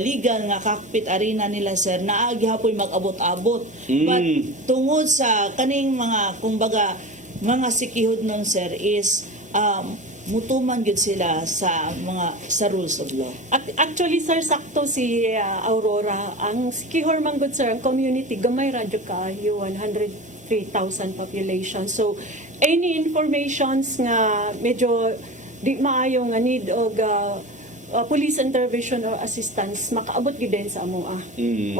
legal nga cockpit arena nila, sir, naagi hapoy mag-abot-abot. But tungod sa kaning mga kumbaga mga sikihod nun, sir, is mutuman gyud sila sa rules of law. Actually, sir, sakto si Aurora. Ang Siquijor man gud, sir, ang community gamay radyo kaayo 103,000 population. So any informations nga medyo di maayo nga need og police intervention or assistance makaabot gyud din sa amo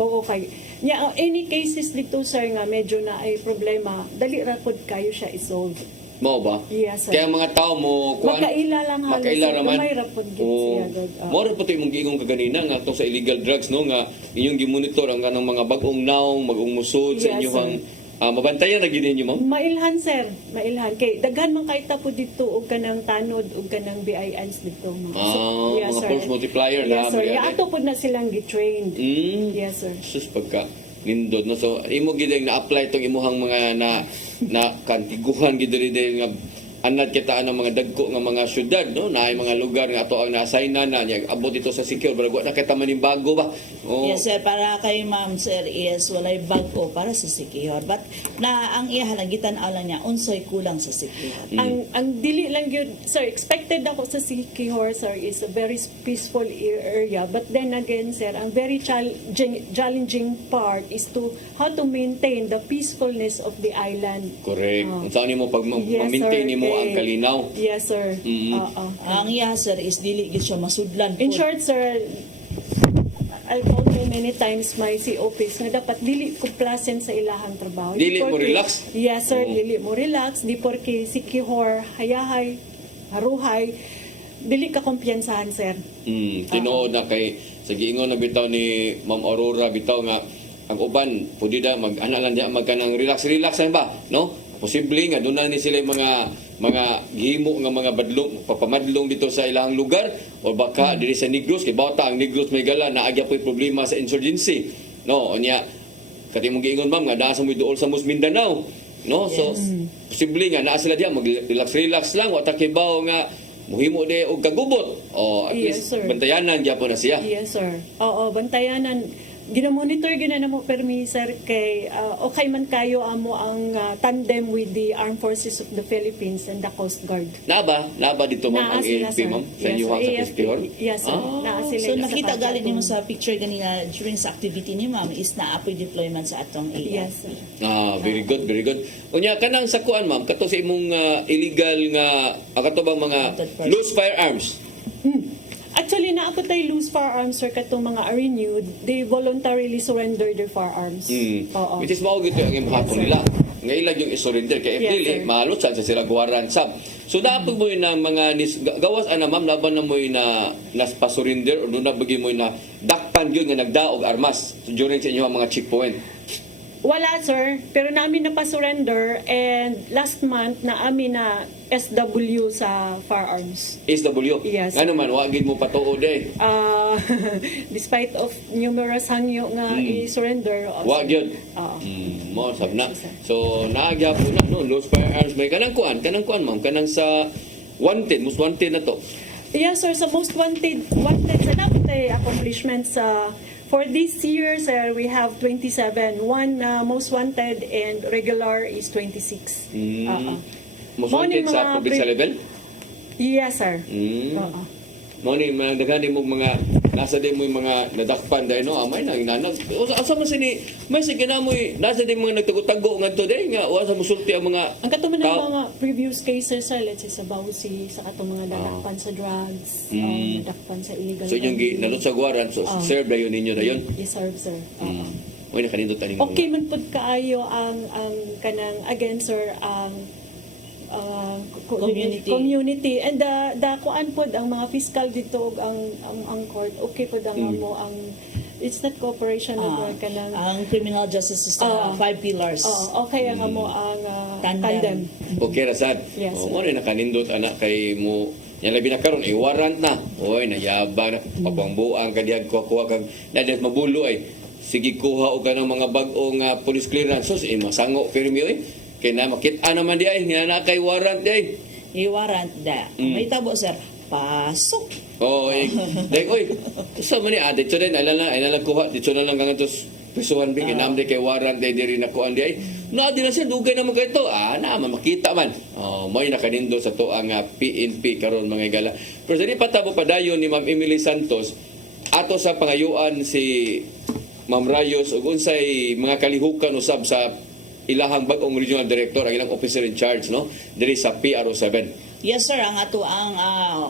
Oo, kay nya any cases dito, sir, nga medyo na ay problema, dali ra pod kayo siya isolve. Mao ba? Yes, sir. Kaya mga tao mo Makaila lang halos. Makaila raman. Gamay ra pod gyud siya, God. Mo ra pud imong giingong kaganina nga to sa illegal drugs, no, nga inyong gimonitor ang kanang mga bag-ong naong mag-ong musod sa Yes, inyong mabantayan na gid ninyo, ma'am. Mailhan, sir. Mailhan. Kay daghan man kay tapo dito og kanang tanod og kanang BINs dito. Mga force multiplier na. Yes, sir. Ato pod na silang gi-trained. Yes, sir. Sus pagka nindot, no. So imo gid na-apply tong imuhang mga na kantiguhan gid diri nga anad kita ang mga dagko nga mga syudad, no, naay mga lugar nga ato ang na-assign na nya abot dito sa secure pero wa na kita maning bago ba. Yes, sir, para kay ma'am, sir, is walay bago para sa Siquijor, but na ang iya halagitan-aw lang niya unsay kulang sa Siquijor. Ang dili lang gyud, sir, expected ako sa Siquijor, sir, is a very peaceful area, but then again, sir, ang very challenging part is how to maintain the peacefulness of the island. Correct. Unsa nimo pag ma-maintain nimo ang kalinaw? Yes, sir. Ang iya, sir, is dili gyud siya masudlan. In short, sir, I told you many times my COPs nga dapat dili complaisant sa ilahang trabaho. Dili mo relax? Yes, sir, dili mo relax. Di porke Siquijor, hayahay, haruhay, dili ka kumpiyansahan, sir. Tinuod na kay sa giingon na bitaw ni Ma'am Aurora bitaw nga ang uban pudi da mag-ana lang diya magkanang relax lang ba, no? Posible nga doon na ni sila mga gihimo nga mga badlong papamadlong dito sa ilang lugar o baka diri sa Negros kay bawta ang Negros may gala na agya po'y problema sa insurgency, no? Unya kati mong giingon, ma'am, nga naa sa duol sa Mindanao, no? So posible nga naa sila diya mag-relax lang wa ta kibaw nga muhimo de og kagubot o at least bantayanan gyapon na siya. Yes, sir. Oo, bantayanan. Ginamonitor gina na mo permi, sir, kay okay man kayo amo ang tandem with the Armed Forces of the Philippines and the Coast Guard. Naba dito, ma'am, ang AFP, ma'am, sa inyo sa Siquijor? Yes, sir. So nakita galing nimo sa picture ganina during sa activity ni ma'am is naapoy deployment sa atong AFP. Yes, sir. Very good, very good. Unya kanang sa kuan, ma'am, kato sa imong illegal nga kato bang mga loose firearms? Actually, naako tayo loose firearms, sir, katong mga renewed, they voluntarily surrender their firearms. Oo. Which is mao gito ang imhatong nila. Nga ilag yung isurrender kay dili malot sa sila guwaran sab. So dapat mo na mga gawas ana, ma'am, laban na mo na pasurrender o doon na bagi mo na dakpan gyud nga nagdaog armas during sa inyo mga checkpoint. Wala, sir. Pero namin na-surrender and last month na amin na SW sa firearms. SW? Yes. Ano man, wagin mo patuod eh. Despite of numerous hangyo nga i-surrender. Wag yun. Mo sab na. So naagya po na no, lost firearms may kanang kuan ma'am, kanang sa wanted, most wanted na to. Yes, sir. Sa most wanted sa napatay accomplishments for this year, sir, we have 27. One most wanted and regular is 26. Most Morning, wanted sa mga provincial level? Yes, sir. Mo ni mga daghan mo mga nasa din mo yung mga nadakpan dahil no amay nang nanag. Asa man sini may sige na mo nasa din mga nagtago-tago ngadto day nga wa sa musulti ang mga Ang katuman ng mga previous cases, sir, let's say sa Bausi, sa katong mga nadakpan sa drugs, nadakpan sa illegal. so yung nalot sa guaran so serve dayon ninyo dayon. I-serve, sir. Oy nakanindot ani mo. Okay man pud kaayo ang kanang again, sir, ang community and the kuan pod ang mga fiscal dito ug ang court okay pod ang mo ang it's not cooperation na kanang Ang criminal justice system, 5 pillars. okay ang mo ang Tandem. Okay ra sad. Yes, Mo ni nakanindot anak kay mo yan labi na karon warrant na. Oy nayabang na pabangbuang kadiyag kuha kag nadat mabulo ay sige kuha og kanang mga bag-ong police clearance so masango pirmi oy. Kaya na makita naman di ay, nga na kay warrant di ay. I-warrant da. May tabo, sir. Pasok. Oo, dahil, oy, sa man ni, dito rin, alalang kuha, dito na lang gangatos, pisuhan bi, kinam di kay warrant di rin nakuhaan di ay. Di na siya, dugay naman kayo ito. Naman, makita man. May nakanindo sa to ang PNP karon mga igala. Pero sa di patabo padayon ni Ma'am Emily Santos, ato sa pangayuan si Ma'am Rayos, ug unsay mga kalihukan usab sa ilahang bagong regional director, ang ilang officer in charge, no? Diri sa PRO7. Yes, sir. Ang ato ang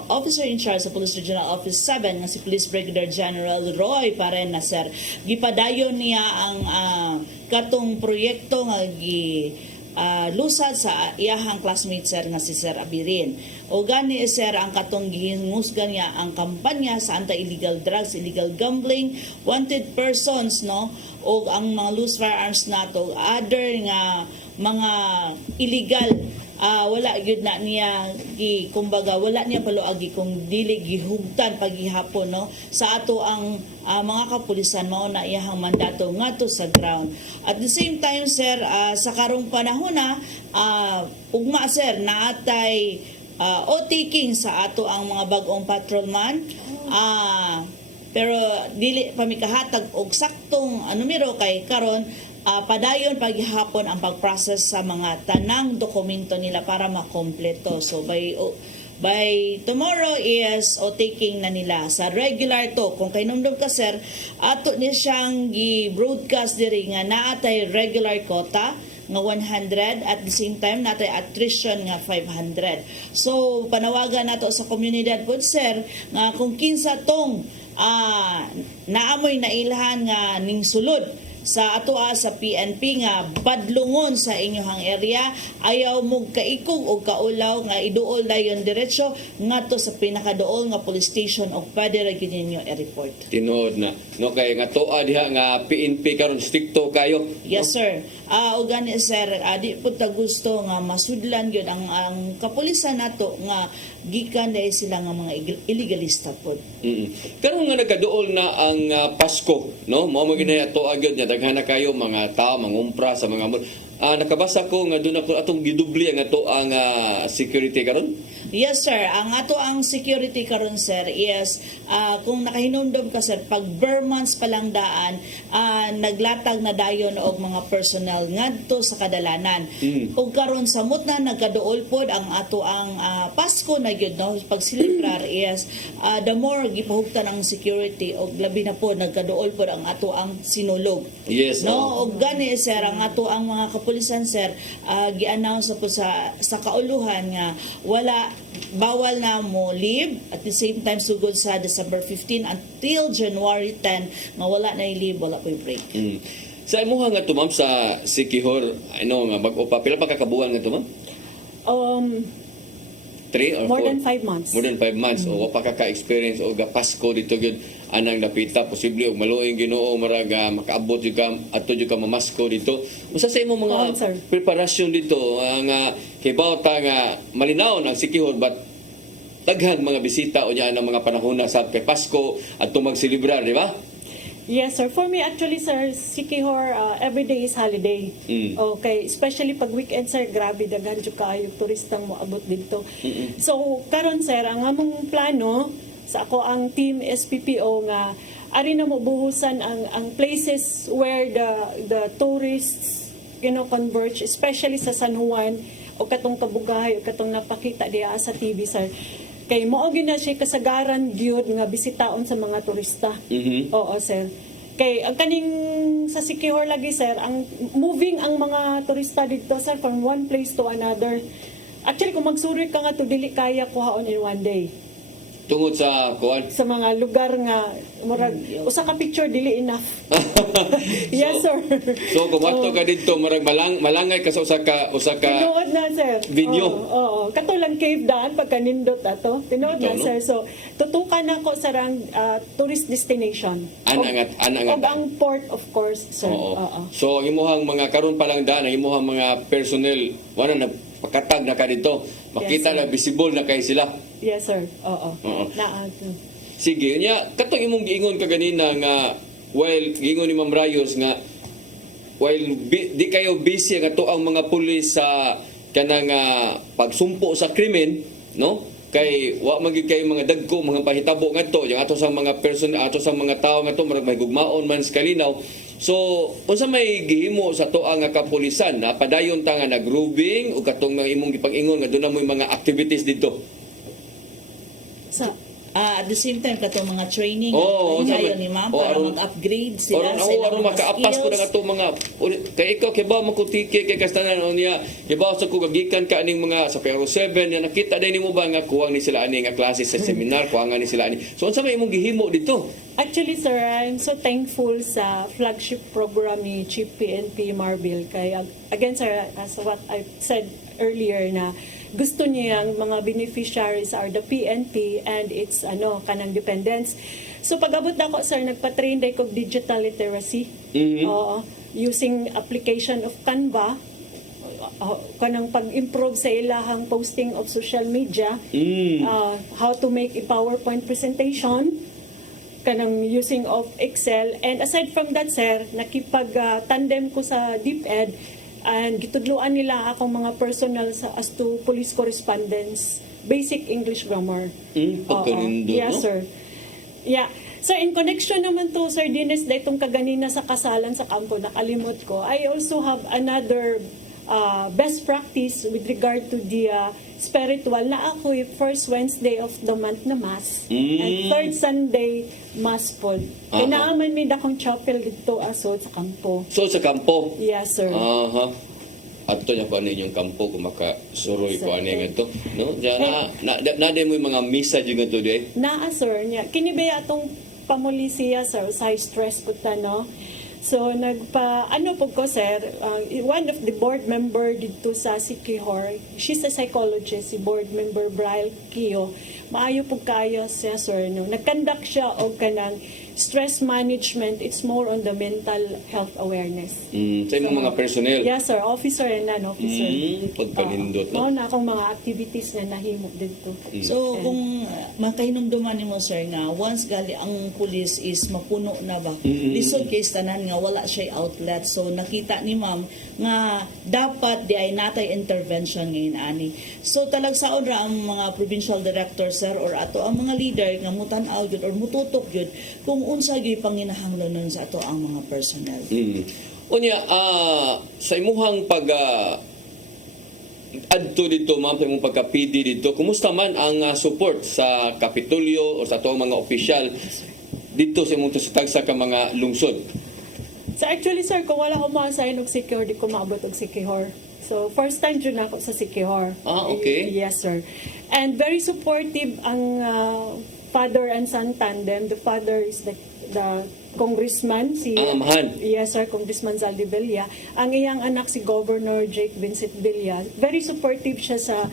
officer in charge sa Police Regional Office 7 nga si Police Brigadier General Roy Parena, sir. Gipadayon niya ang katong proyekto nga lusad sa iyahang classmate, sir, nga si Sir Abirin. O gani, sir, ang katong gihinusgan niya ang kampanya sa anti-illegal drugs, illegal gambling, wanted persons, no? O ang mga loose firearms nato, other nga mga illegal, wala gyud na niya kumbaga wala niya paluagi kung dili gihugtan paghihapon, no, sa ato ang mga kapulisan mao na iyahang mandato ngadto sa ground. At the same time, sir, sa karong panahon na ugma, sir, naatay o-taking sa ato ang mga bag-ong patrolman, pero dili pa mi kahatag og saktong numero kay karon padayon paghihapon ang pag-process sa mga tanang dokumento nila para makompleto. So by tomorrow is taking na nila sa regular to. Kung kainomdom ka, sir, ato ni siyang gi-broadcast diri nga naatay regular quota nga 100 at the same time natay attrition nga 500. So panawagan nato sa komunidad pod, sir, nga kung kinsa tong naamoy na ilhan nga ning sulod sa atoa sa PNP nga badlungon sa inyohang area, ayaw mo kaikog o kaulaw nga iduol dayon diretso ngadto sa pinakaduol nga police station o pwede ra gyud ninyo i-report. Tinood na. No, kay nga toa diha nga PNP karon stricto kayo. Yes, sir. O gani, sir, di po ta gusto nga masudlan gyud ang kapulisan nato nga gikan dahil sila nga mga illegalista po. Karon nga nagkaduol na ang Pasko, no? Mao mo ginaya toa gyud nya daghan na kayo mga tao mangumpra sa mga nakabasa ko nga doon ako atong gidubli ang ato ang security karon. Yes, sir. Ang ato ang security karon, sir, is kung nakahinumdum ka, sir, pag Burmans palang daan, naglatag na dayon og mga personal ngadto sa kadalanan. Ug karon samot na nagkaduol pod ang ato ang Pasko na gyud, no, pag celebrar is the more gipahugtan ang security og labi na pod nagkaduol pod ang ato ang sinulog. Yes. No, og gani, sir, ang ato ang mga kapulisan, sir, gi-announce po sa kauluhan nga bawal na mo leave at the same time sugod sa December 15 until January 10 nga wala na leave, wala po break. Sa imuha nga to, ma'am, sa Sikihor, nga bag-o pa pila pa kakabuan nga to, ma'am? 3 or 4? More than 5 months. More than 5 months. O pa ka-experience o Pasko dito gyud. anang napita posible og maluing Ginoo marag makaabot jud ka adto jud ka mamasko dito. Usa sa imong mga Sir. preparasyon dito nga hibaw ta nga malinaw ang sikihon but daghan mga bisita o niya ng mga panahon na sa kay Pasko at magsilibrar, di ba? Yes, sir. For me, actually, sir, Sikihor, every day is holiday. Okay, especially pag weekend, sir, grabe, daghan jud kaayo turistang moabot dito. So, karon sir, ang among plano sa ako ang team SPPO nga ari na mo buhusan ang places where the tourists converge, especially sa San Juan o katong Kabugahay o katong napakita diya sa TV, sir. Kay mao gyud na siya kasagaran gyud nga bisitaon sa mga turista. Oo, sir. Kay ang kaning sa Sikihor lagi, sir, ang moving ang mga turista dito, sir, from one place to another. Actually, kung magsuri ka nga to dili kaya kuhaon in one day. Tungod sa kuan. Sa mga lugar nga murag usa ka picture dili enough. Yes, sir. So kumato ka dito marag malangay ka sa usa ka tinuod na, sir. Video. Oo. Kato lang cave daan pagka nindot ato. Tinuod na, sir. So tutukan nako sa rang tourist destination. Anangat. Og ang port, of course, sir. Oo. So imuhang mga karon pa lang daan, ang imuhang mga personnel wala na pakatag na ka dito. Makita Yes, sir. na visible na kay sila. Yes, sir. Oo. Oo. Sige. Nya katong imong giingon ka ganina nga while giingon ni Ma'am Rayos nga while di kayo busy nga to ang mga pulis sa kanang pagsumpo sa krimen, no? Kay wa man gyud kay mga dagko mga pahitabo ngadto yung ato sa mga person ato sa mga tawo ngadto marag may gugmaon man sa kalinaw. So unsa may gihimo sa to ang kapulisan na padayon ta nga nag-grooving o katong mga imong gipag-ingon nga doon na mo'y mga activities dito. At the same time, katong mga training, unsa ni ma'am, oh, para aron- mag-upgrade sila sa Aron ilang mga makaapas ko na skills. ato mga kay ikaw kay ba makutike kay kastanan niya hibaw sa ko gagikan ka aning mga sa Pero 7 ya nakita din nimo ba nga kuwang ni sila ani nga klase sa seminar kuwangan ni sila ani. So unsa may imong gihimo dito? Actually, sir, I'm so thankful sa flagship program ni Chief PNP Marbil. Kaya, again, sir, as what I said earlier na gusto niya ang mga beneficiaries are the PNP and its kanang dependents. So pag-abot na ako, sir, nagpa-train day ko digital literacy. Oo, using application of Canva, kanang pag-improve sa ilahang posting of social media, how to make a PowerPoint presentation, kanang using of Excel. And aside from that, sir, nakipag-tandem ko sa DepEd and gitudluan nila akong mga personal as to police correspondence, basic English grammar. Pagkalindo, Yes, no? sir. Yeah. So in connection naman to, Sir Dines, dahitong kaganina sa kasalan sa kampo, nakalimot ko, I also have another best practice with regard to the spiritual na ako first Wednesday of the month na Mass and third Sunday Mass po. Kinaaman may dakong chapel dito aso sa kampo. So sa kampo. Yes, sir. Ato niya ko ano yung kampo kung makasuroy ko ano yung ito. No? Diyan na mo yung mga misa dyan ito di. Naa, sir, niya. Kinibaya atong pamulisiya, sir, sa stress po ta, no? So, po ko, sir, one of the board member dito sa Sikihor, she's a psychologist, si board member Brian Kio. Maayo po kayo siya, sir, no? Nag-conduct siya o kanang stress management, it's more on the mental health awareness. Sa imong mga personnel. Yes, sir. Officer and non-officer. Pagpanindot, no? Mao na akong mga activities na nahimo dito. So, kung makahinumduman nimo, sir, nga once gali ang pulis is mapuno na ba, lisod kay tanan nga wala siya outlet. So, nakita ni ma'am nga dapat di ay natay intervention ngayon ani. So, talagsaon ra ang mga provincial director, sir, or ato ang mga leader nga mutan-aw gyud or mututok gyud kung unsa gyud panginahanglan nun sa ato ang mga personnel. Unya, sa imuhang pag adto dito, ma'am, sa imong pagka-PD dito, kumusta man ang support sa Kapitolyo o sa ato mga opisyal dito sa imong tagsa ka mga lungsod? So actually, sir, kung wala ko ma-assign og Sikihor, di ko maabot og Sikihor. So first time dyan ako sa Sikihor. Okay. Yes, sir. And very supportive ang father and son tandem. The father is the congressman, amahan. Yes, sir, Congressman Zaldi Villa. Ang iyang anak si Governor Jake Vincent Villa. Very supportive siya sa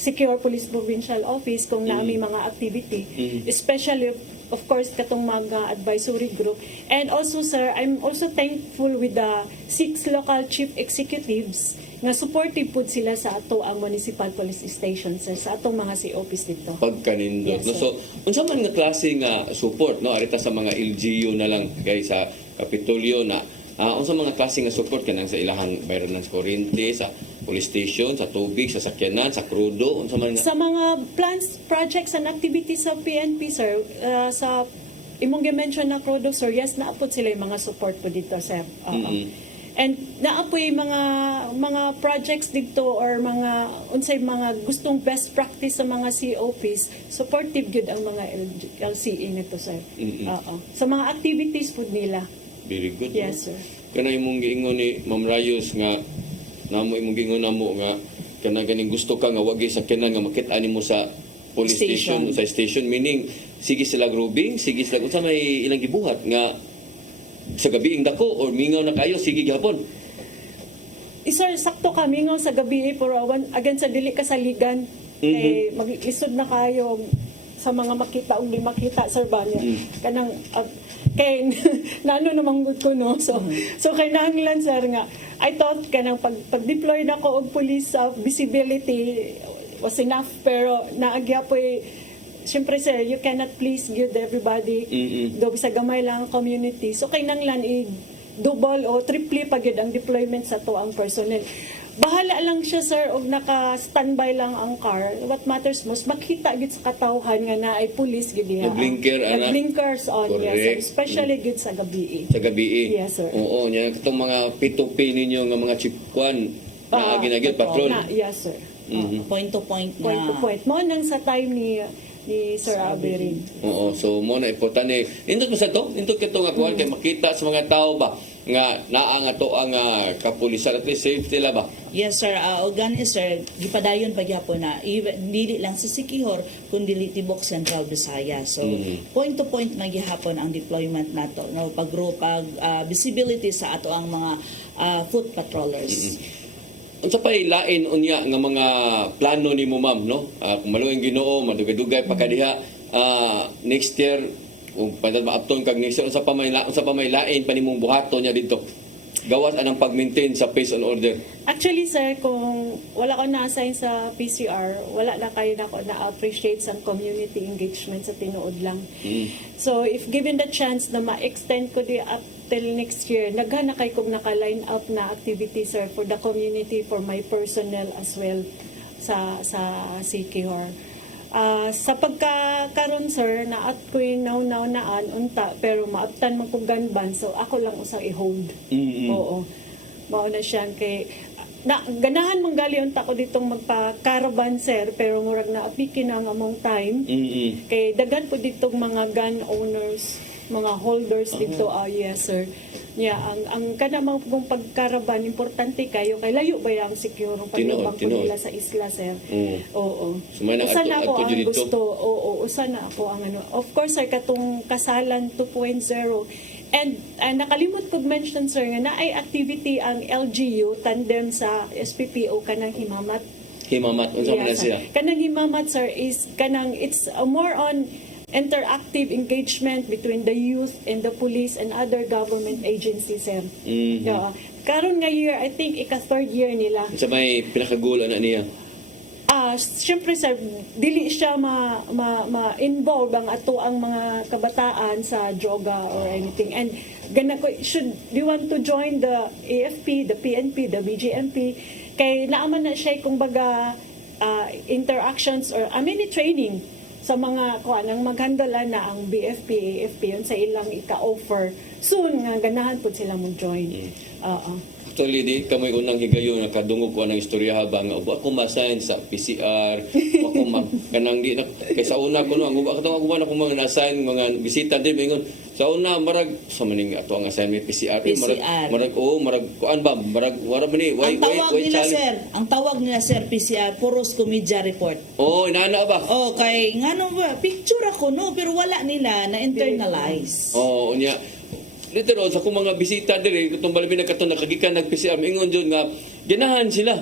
Sikihor Police Provincial Office kung naami mga activity. Especially of course katong mga advisory group. And also sir, I'm also thankful with the 6 local chief executives nga supportive pud sila sa ato ang municipal police station sir, sa atong mga COPs dito. Pagkanindot. Yes, No? sir. So, unsa man nga klase nga support, no? Arita sa mga LGU na lang, kay sa Kapitolyo na, unsa mga klase nga support kanang sa ilahang bayaran sa kuryente, sa police station, sa tubig, sa sakyanan, sa krudo, unsa man nga? Sa mga plans, projects and activities sa PNP sir, sa imong gi-mention na Crodo sir, yes, naapod sila yung mga support po dito sir. And naapoy mga projects dito or mga unsay mga gustong best practice sa mga COPs, supportive gyud ang mga LCE nito sir. Sa mga activities po nila. Very good. Yes no? sir. Kana imong giingon ni Ma'am Rayos nga namo imong giingon namo nga kana ganing gusto ka nga wagi sa sakyanan nga makit-an nimo sa police station, sa station, meaning sige sila grouping, sige sila unsa may ilang gibuhat nga sa gabi ing dako or mingaw na kayo sige gihapon. Sir, sakto kami nga sa gabi pero again sa dili kasaligan. Kay mag-isod na kayo sa mga makita o di makita sir ba niya. Kanang kay nano namang gud ko no. So kay nanglan sir nga I thought kanang pag-deploy na ko og police visibility was enough pero naagyapoy siyempre sir, you cannot please good everybody. Do sa gamay lang ang community. So kay nanglan double o triple pa gyud ang deployment sa to ang personnel. Bahala lang siya sir og naka-standby lang ang car. What matters most makita gyud sa katawhan nga naay police gyud diha. Blinker ana. Blinkers on yes sir. Correct. Especially gyud sa gabi. Sa gabi. Yes sir. Oo, nya katong mga P2P ninyo nga mga chipkwan na ginagid patrol. Yes sir. Point to point na. Point to point. Mo nang sa time ni Sir Averin. Oo, so mo na importante. Indot mo sa to, indot ka to nga kuan kay makita sa mga tao ba nga naa nga to ang kapulisan at least safe sila ba? Yes sir, o gani sir, gipadayon pagyapon na even dili lang sa Siquijor kundi tibok Central Visayas. So point to point na gihapon ang deployment nato, no, pag visibility sa ato ang mga foot patrollers. Unsa pay lain unya nga mga plano nimo ma'am no? Kung maluing Ginoo madugay-dugay pa kadiha next year kung padal maapton kag next year unsa pa may lain pa nimong buhaton nya dito. Gawas anang pag-maintain sa peace and order. Actually sir, kung wala ko na-assign sa PCR, wala na kayo na ko na-appreciate sa community engagement sa tinuod lang. So if given the chance na ma-extend ko di up till next year, nagana kay kong naka-line up na activities sir for the community, for my personnel as well sa Siquijor. Sa pagkakaroon sir, naat ko yung now-naan unta, pero maaptan man kong ganban, so ako lang usang i-hold. Oo. Mauna siya kay ganahan mong gali unta ko ditong magpa-caravan sir, pero murag na apikin ang among time. Kay dagan po ditong mga gun owners, mga holders dito. Yes sir. Yeah, ang kanamang kung pagkaraban importante kayo kay layo ba yang secure pagbang ko nila sa isla sir. Oo. Usa na ako ang gusto. Oo, usa na ako ang ano. Of course sir katong kasalan 2.0 and nakalimot ko mention sir nga naay activity ang LGU tandem sa SPPO kanang Himamat. Unsa man siya? Kanang Himamat sir is kanang it's more on interactive engagement between the youth and the police and other government agencies sir. Yeah. Karon nga year, I think ika-third year nila. Sa may pinakagulo na niya. Siyempre sir, dili siya ma-involve ang ato ang mga kabataan sa droga or anything. And gana ko, do you want to join the AFP, the PNP, the BGMP? Kay naaman na siya kung baga interactions or many training sa mga kuanang maghandala na ang BFP, AFP yun sa ilang ika-offer. Soon nga ganahan po sila mong join. Actually, di kamoy unang higayon na kadungog ko ng istorya habang ako masign sa PCR, ako kanang di na kaysa una ko no ang ako mga na-assign mga bisita din mingon sa una marag sa maning ato ang assignment PCR. Marag kuan ba marag wala man ni why ang tawag nila sir PCR puros komedya report. Inaana ba? Kay ngano ba picture ako no pero wala nila na internalize. Unya literal sa kung mga bisita dire itong balabin na katon nakagikan nag-PCR ingon jud nga ganahan sila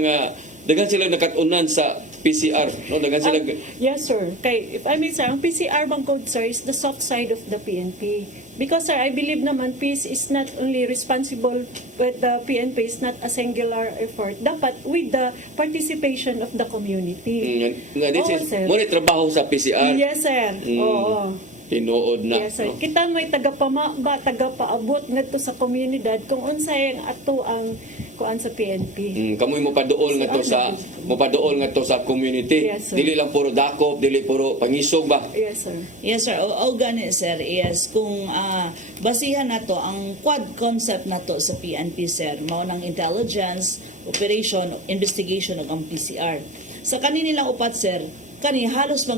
nga Dagan sila nakatunan sa PCR, no? Dagan sila Yes, sir. Kay, if I may say, ang PCR bang code, sir, is the soft side of the PNP. Because, sir, I believe naman peace is not only responsible with the PNP, is not a singular effort. Dapat with the participation of the community. Oo, sir. mo ni trabaho sa PCR. Yes, sir. Oo. Tinuod na. Yes, sir. no? Kita may tagapamaba, tagapaabot ngadto sa komunidad kung unsay ang ato ang kuan sa PNP. Kamoy mo paduol nga to sa sa community. Yes, sir. Dili lang puro dakop, dili puro pangisog ba. Yes, sir. Yes, sir. O gani, sir, yes. Kung basihan na to, ang quad concept na to sa PNP, sir, mao ng intelligence, operation, investigation, ug ang PCR. Sa kanilang upat, sir, kani halos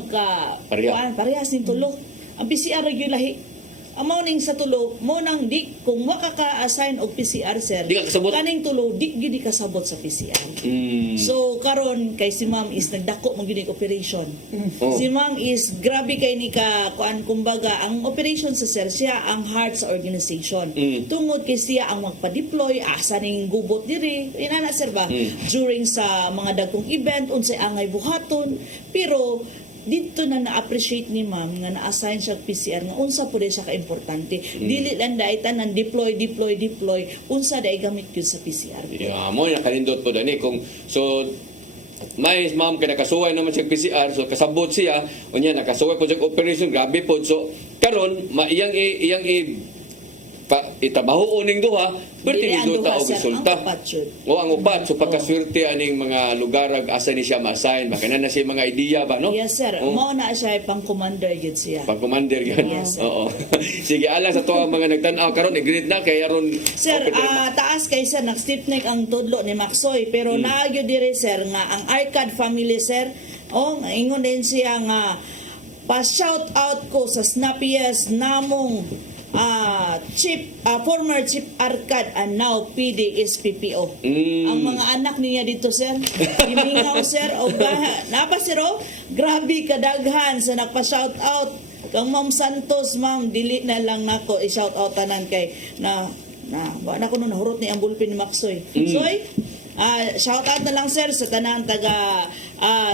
parehas ning tulo. Ang PCR yung lahi. Ang morning sa tulo, mo nang di, kung makaka-assign og PCR, sir, Di ka kasabot? kaning tulo, di gyud kasabot sa PCR. So, karon kay si ma'am is nagdako mo gyud yung operation. Oh. Si ma'am is grabe kay ni ka kuan kumbaga ang operation sa sir siya ang heart sa organization. Tungod kay siya ang magpa-deploy asa ning gubot diri. Inana sir ba during sa mga dagkong event unsay angay buhaton pero dito na na-appreciate ni ma'am nga na-assign siya PCR nga unsa pud siya ka-importante. Dili lang dai tanan deploy unsa dai gamit gyud sa PCR. Yeah, mo na kanindot po dani kung so may ma'am kay nakasuway naman siya PCR so kasabot siya unya nakasuway po siya operation grabe po so karon iyang itabaho uning duha perti Dili ang ni duta duha, og sir. resulta. Ang upat, sir. O ang upat so pagkaswerte aning mga lugar asa ni siya ma-assign baka na siya mga idea ba no? Yes sir, mao na siya pang commander gyud siya. Pag commander yan. Yes, sir. Oo. Sige, ala sa tuwa mga nagtan-aw karon i-greet na kay aron Sir, taas kay sir nag-stiff neck ang tudlo ni Maxoy pero naagyo dire sir nga ang Arcad family sir ingon din siya nga pa-shout out ko sa snappiest namong former Chief Arcad and now PD is PPO. Ang mga anak niya dito sir, himingaw sir o napa sir grabe kadaghan sa nagpa-shout out kang Ma'am Santos ma'am dili na lang nako i-shout out tanan kay wala ko nung nahurot ni ang bulpin ni Maxoy. Soy, shout out na lang sir sa tanan taga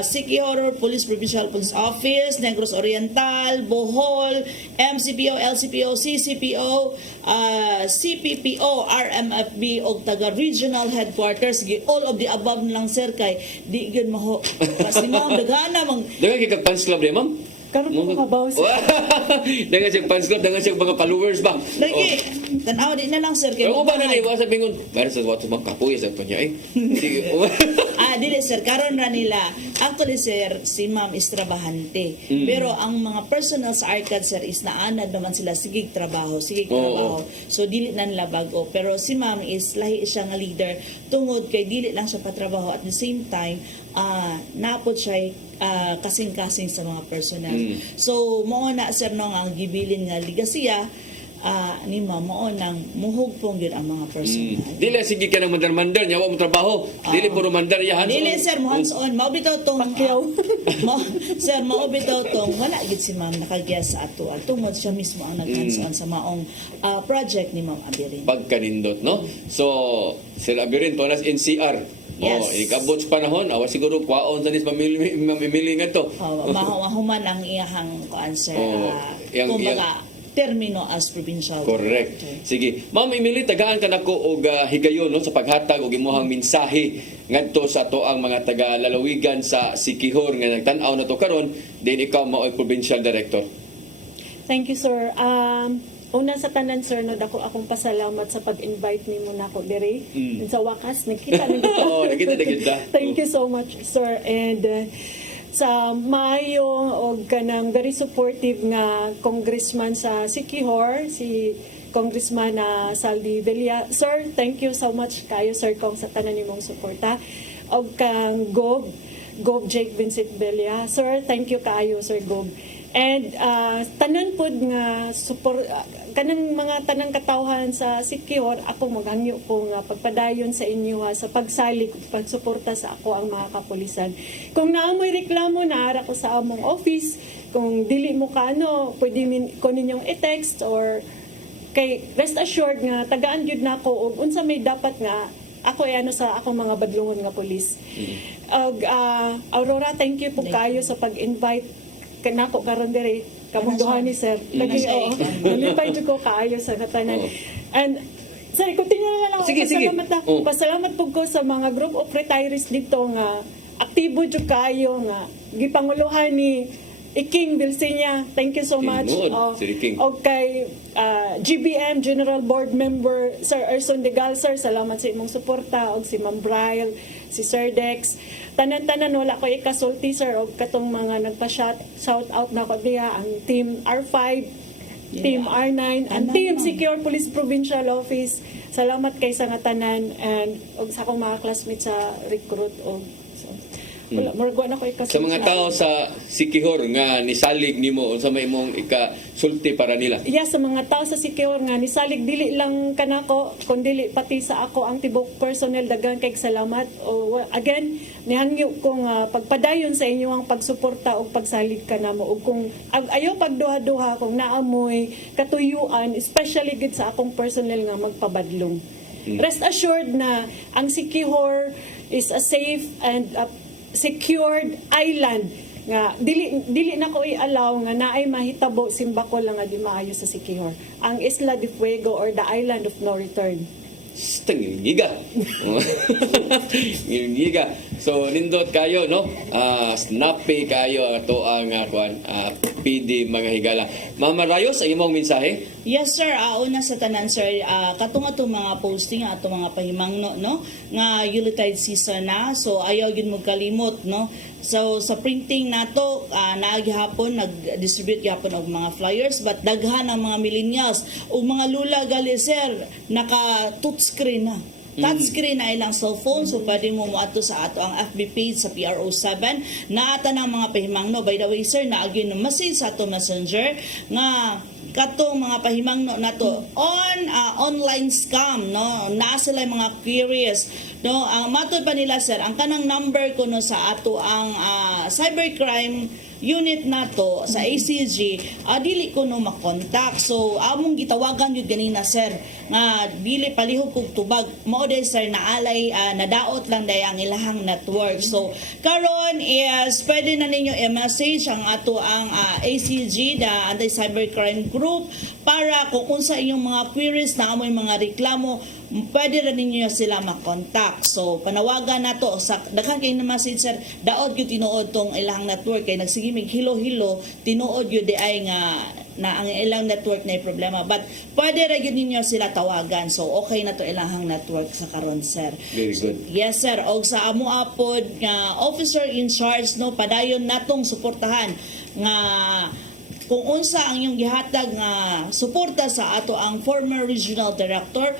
Siquijor Police Provincial Police Office, Negros Oriental, Bohol, MCPO, LCPO, CCPO, CPPO, RMFB o taga Regional Headquarters. All of the above na lang sir kay di gyud maho. Kasi ma'am dagana mang Dengan kay fans club di ma'am. Karon ko mabaw sir. Dengan siya fans club, dengan siya mga followers ba? lagi tanaw di na lang sir kay Pero ba na ni wasa bingon? Para sa wato mga kapuy sa to niya eh. Sige. dili sir karon ra nila actually sir si ma'am is trabahante pero ang mga personal sa Arcad sir is naanad naman sila sige trabaho so dili na nila bago pero si ma'am is lahi siya nga leader tungod kay dili lang siya patrabaho at the same time napod siya kasing-kasing sa mga personal so mao na sir no ang gibilin nga ligasiya ni mamo nang muhog pong yun ang mga personal. Dili sige ka nang mandar-mandar nya wa mo trabaho. Dili puro mandar ya hands. Dili sir mo hands on. Mao bitaw tong sir mao bitaw tong wala gid si ma'am nakagiya sa ato. Tungod siya mismo ang nag-hands on sa maong project ni Ma'am Abirin. Pagkanindot no. So sila Abirin to nas NCR. Yes. Ikabot sa panahon, awa siguro kwaon sa nis mamimili nga to. Mahuman ang iyahang answer. Kumbaga, termino as provincial. Correct. director. Sige. Ma'am Emily, tagaan ka nako og higayon no sa paghatag og imong mensahe ngadto sa to ang mga taga lalawigan sa Siquijor nga nagtan-aw na to karon, din ikaw mao'y provincial director. Thank you sir. Una sa tanan sir no dako akong pasalamat sa pag-invite nimo nako diri. Sa wakas nakita na kita. Oo, nakita na kita. Thank you so much sir and sa Mayo og kanang very supportive nga congressman sa Siquijor si Congressman Saldi Villa. Sir, thank you so much kayo sir kung sa tanan nimong suporta. Og kang Gob Jake Vincent Villa. Sir, thank you kaayo sir Gob. And tanan pod nga support kanang mga tanang katawhan sa Siquijor ako maghangyo ko nga pagpadayon sa inyo sa pagsalig pagsuporta sa ako ang mga kapulisan. Kung naamoy reklamo naara ko sa among office, kung dili mo kaano, pwede ko ninyong i-text or kay rest assured nga tagaan gyud nako og unsa may dapat nga ako ay ano sa akong mga badlungon nga pulis. Aurora, thank you po kayo sa pag-invite kanako karon diri kamunduhan ni sir. Lagi nalipay jud ko kaayo sa katanan. And sir, continue na lang ako. Pasalamat po ko sa mga group of retirees dito nga aktibo jud kayo nga gipanguluhan ni King Vilsinya. Thank you so much. Okay, GBM General Board Member Sir Erson Degal, sir, salamat sa imong suporta, og si Ma'am Braille, si Sir Dex. Tanan-tanan wala ko ikasulti, sir, og katong mga nagpa-shout out na ko diha ang Team R5, Team R9, and Team Secure Police Provincial Office. Salamat kay sa nga tanan, and og sa akong mga classmates sa recruit og wala morgo na ko ikasulti. Sa mga tao sa Sikihor nga nisalig nimo unsa may imong ikasulti para nila? Yes, sa mga tao sa Sikihor nga nisalig dili lang kanako kundi pati sa ako ang tibok personnel, daghang kay salamat. Again, nihangyo kong pagpadayon sa inyong pagsuporta o pagsalig kanamo, ug kung ayaw pagduha-duha kung naamoy katuyuan, especially gid sa akong personnel nga magpabadlong. Rest assured na ang Sikihor is a safe and secured island nga dili na ko i-allow nga naay mahitabo simbako lang nga di maayo sa Sikihor. Ang Isla de Fuego or the Island of No Return. Ngiga. Ngiga. So nindot kayo no. Snappy kayo ato ang PD mga higala. Mama Rayos, ang imong mensahe? Yes sir, una sa tanan sir, katong ato mga posting ato mga pahimangno no nga Yuletide season na, so ayaw gyud mo kalimot no. So sa printing nato naagihapon nag-distribute gyapon og mga flyers, but daghan ang mga millennials ug mga lula gali sir naka touchscreen na. Touchscreen na ilang cellphone, so pwede mo ato sa ato ang FB page sa PRO7 na ata ng mga pahimangno. By the way sir, naagyo ng message sa ato messenger nga katong mga pahimangno nato online scam no, naa sila mga queries no. Ang matod pa nila sir, ang kanang number ko no sa ato ang cybercrime unit nato sa ACG, dili ko no makontak. So among gitawagan yun ganina sir nga dili palihog kog tubag mao day sir naalay nadaot lang day ang ilahang network. So karon is pwede na ninyo i-message ang ato ang ACG, the Anti-Cybercrime Group, para kung unsa inyong mga queries na amoy mga reklamo, pwede rin ninyo sila makontak. So panawagan nato sa daghan kay na message sir, daot gyud tinuod tong ilang network kay nagsigimig hilo-hilo, tinuod gyud di ay nga na ang ilang network na problema, but pwede ra gyud ninyo sila tawagan. So okay na to ilahang network sa karon sir. Very good. Yes sir, og sa amo apod nga officer in charge no, padayon natong suportahan nga kung unsa ang inyong gihatag nga suporta sa ato ang former regional director,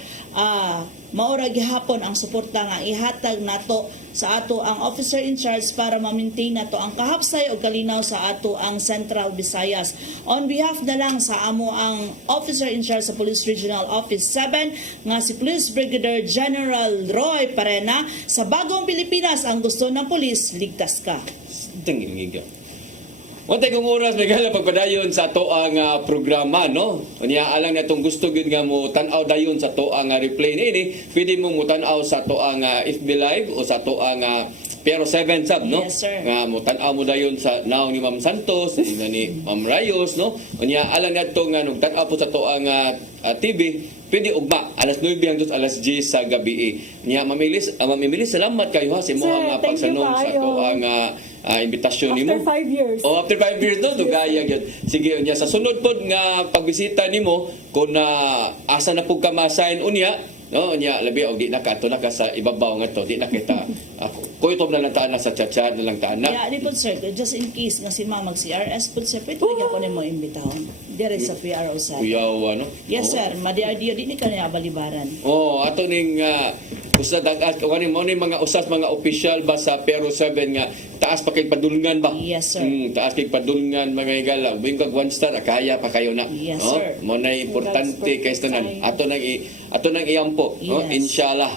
maura gihapon ang suporta nga ihatag nato sa ato ang officer in charge para ma-maintain nato ang kahapsay o kalinaw sa ato ang Central Visayas. On behalf na lang sa amo ang officer in charge sa Police Regional Office 7 nga si Police Brigadier General Roy Parena, sa Bagong Pilipinas ang gusto ng pulis, ligtas ka. Ngiga. Wantay kong oras may gala pagpadayon sa ato ang programa no. Unya alang natong gusto gyud nga mo tan-aw dayon sa ato ang replay ni pwede mo tan-aw sa ato ang FB Live o sa ato ang Pero 7 sab no. Yes, sir. Nga mo tan-aw mo dayon sa naong ni Ma'am Santos ni Ma'am Rayos no. Unya alang nato nga nung tan-aw po sa ato ang TV pwede ugma alas 9 hangtod alas 10 sa gabi. Unya mamimilis salamat kayo ha sa imong pagsanong sa ato ang imbitasyon nimo. After 5 years. After 5 years no, dugaya gyud. Sige unya sa sunod pod nga pagbisita nimo kung asa na pud ka ma-assign unya, no, unya labi og di na ka sa ibabaw nga to, di na kita kuitom na lang taan sa chat-chat na lang taan na. Yeah, di po sir, just in case nga si Mamag CRS po sir, pwede ko nimo imbitahon. Dire sa PRO7. Kuyaw ano? Yes sir, madiardio di ni kanina balibaran. Ato ning usad kani mo ni mga usas mga official ba sa PRO7 nga taas pa kay padulngan ba? Yes sir. Taas kay padulngan mga higala. Buing kag 1 star kaya pa kayo na. Yes sir. Mo na importante kay tanan. Ato nang iyampo, no? Yes. Inshallah.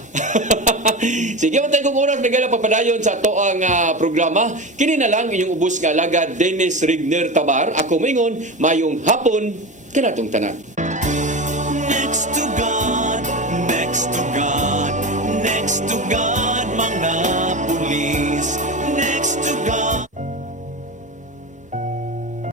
Sige man tayo kung oras nagala papadayon sa ato ang programa. Kini na lang inyong ubos nga alagad Dennis Rigner Tabar. Ako mingon mayong hapon kanatong tanan. Next to God, next to God, next to God.